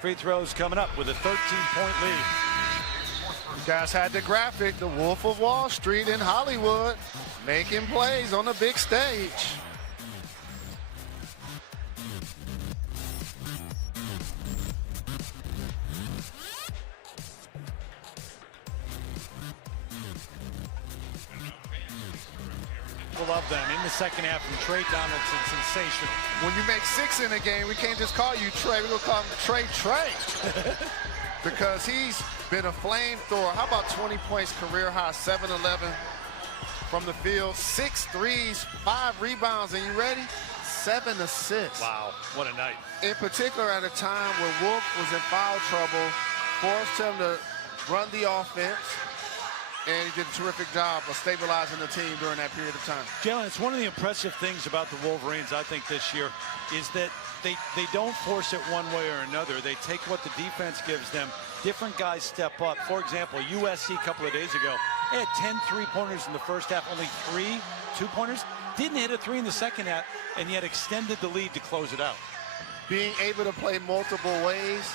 Free throws coming up with a 13-point lead. You guys had the graphic, the Wolf of Wall Street in Hollywood, making plays on the big stage. Of them in the second half from Trey Donaldson, sensational. When you make 6 in a game, we can't just call you Trey. We're going to call him Trey. Because he's been a flamethrower. How about 20 points, career high, 7-11 from the field, 6 threes, 5 rebounds, and you ready? 7 assists. Wow, what a night. In particular, at a time when Wolf was in foul trouble, forced him to run the offense, and he did a terrific job of stabilizing the team during that period of time. Jalen, it's one of the impressive things about the Wolverines, I think, this year, is that they don't force it one way or another. They take what the defense gives them. Different guys step up. For example, USC a couple of days ago, they had 10 three-pointers in the first half, only 3 two-pointers. Didn't hit a 3 in the second half, and yet extended the lead to close it out. Being able to play multiple ways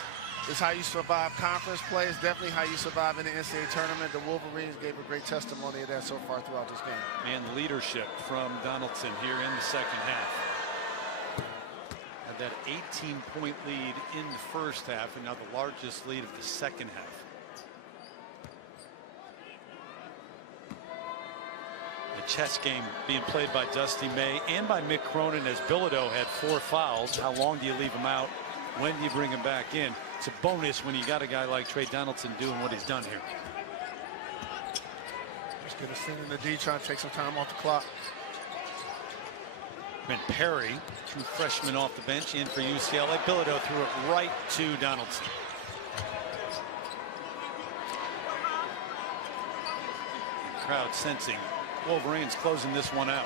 is how you survive conference play. It's definitely how you survive in the NCAA tournament. The Wolverines gave a great testimony of that so far throughout this game. And leadership from Donaldson here in the second half. Had that 18-point lead in the first half, and now the largest lead of the second half. The chess game being played by Dusty May and by Mick Cronin, as Bilodeau had 4 fouls. How long do you leave him out? When do you bring him back in? It's a bonus when you got a guy like Trey Donaldson doing what he's done here. Just get a send in the D, trying to take some time off the clock. And Perry, true freshman off the bench, in for UCLA. Bilodeau threw it right to Donaldson. Crowd sensing Wolverines closing this one out.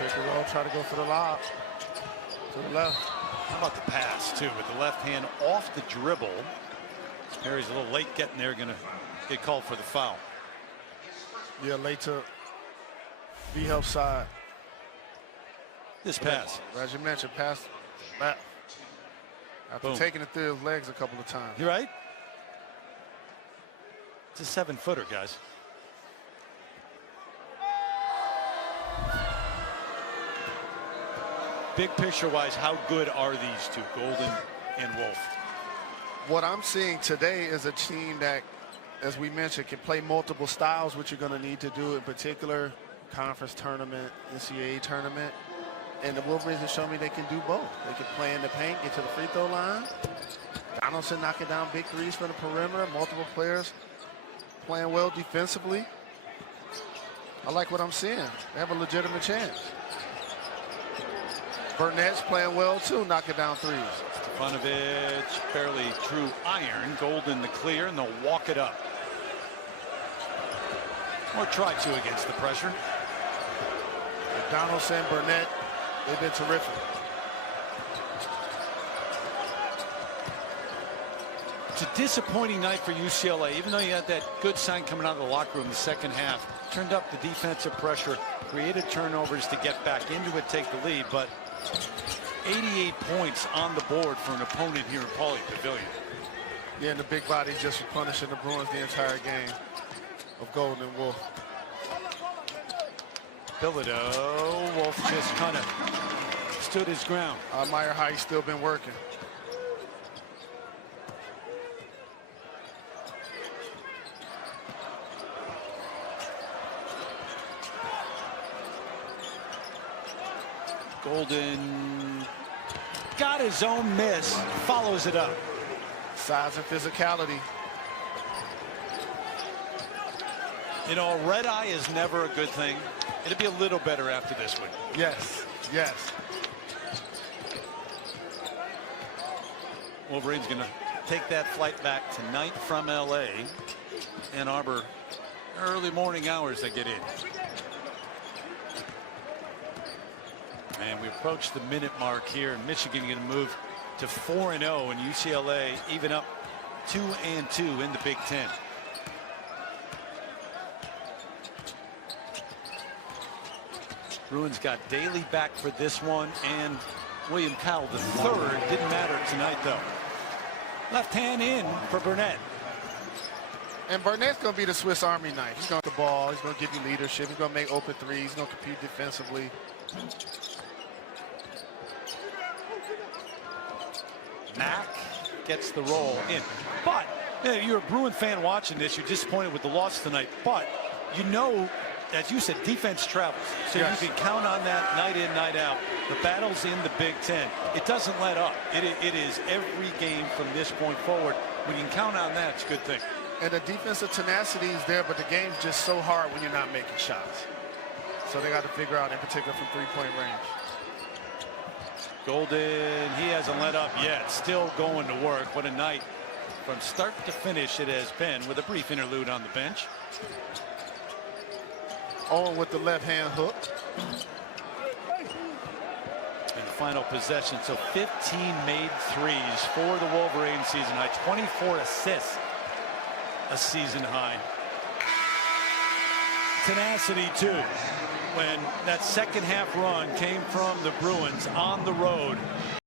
Pick and roll, try to go for the lob. To the left. How about the pass, too, with the left hand off the dribble. Perry's a little late getting there, going to get called for the foul. Yeah, late to be help side. This pass. As you mentioned, pass left. After Boom. taking it through his legs a couple of times. You right? It's a 7-footer, guys. Big picture-wise, how good are these two, Golden and Wolf? What I'm seeing today is a team that, as we mentioned, can play multiple styles, which you're going to need to do, in particular, conference tournament, NCAA tournament. And the Wolverines have shown me they can do both. They can play in the paint, get to the free throw line. Donaldson knocking down big threes from the perimeter. Multiple players playing well defensively. I like what I'm seeing. They have a legitimate chance. Burnett's playing well, too, knocking down threes. Stefanovic, barely true iron. Golden the clear, and they'll walk it up. Or try to against the pressure. Donaldson, Burnett, they've been terrific. It's a disappointing night for UCLA, even though you had that good sign coming out of the locker room in the second half. Turned up the defensive pressure, created turnovers to get back into it, take the lead, but 88 points on the board for an opponent here in Pauley Pavilion. Yeah, and the big body just punishing the Bruins the entire game of Golden and Wolf. Bilodeau, Wolf just kind of stood his ground. I admire how he's still been working. Golden got his own miss, follows it up. Size and physicality. You know, a red eye is never a good thing. It'll be a little better after this one. Yes, yes. Wolverine's going to take that flight back tonight from LA. Ann Arbor, early morning hours they get in. And we approach the minute mark here. Michigan going to move to 4-0, and UCLA even up 2-2 in the Big Ten. Bruins got Daly back for this one, and William Powell the third. Didn't matter tonight, though. Left hand in for Burnett. And Burnett's going to be the Swiss Army knife. He's going to the ball. He's going to give you leadership. He's going to make open threes. He's going to compete defensively. Mack gets the roll in. But you're a Bruin fan watching this. You're disappointed with the loss tonight. But you know, as you said, defense travels. So yes. You can count on that night in, night out. The battle's in the Big Ten. It doesn't let up. It is every game from this point forward. When you can count on that, it's a good thing. And the defensive tenacity is there, but the game's just so hard when you're not making shots. So they got to figure out, in particular, from three-point range. Golden, he hasn't let up yet. Still going to work. What a night from start to finish it has been, with a brief interlude on the bench. Owen with the left-hand hook. In the final possession, so 15 made threes for the Wolverines season high. 24 assists, a season high. Tenacity, too. When that second half run came from the Bruins on the road.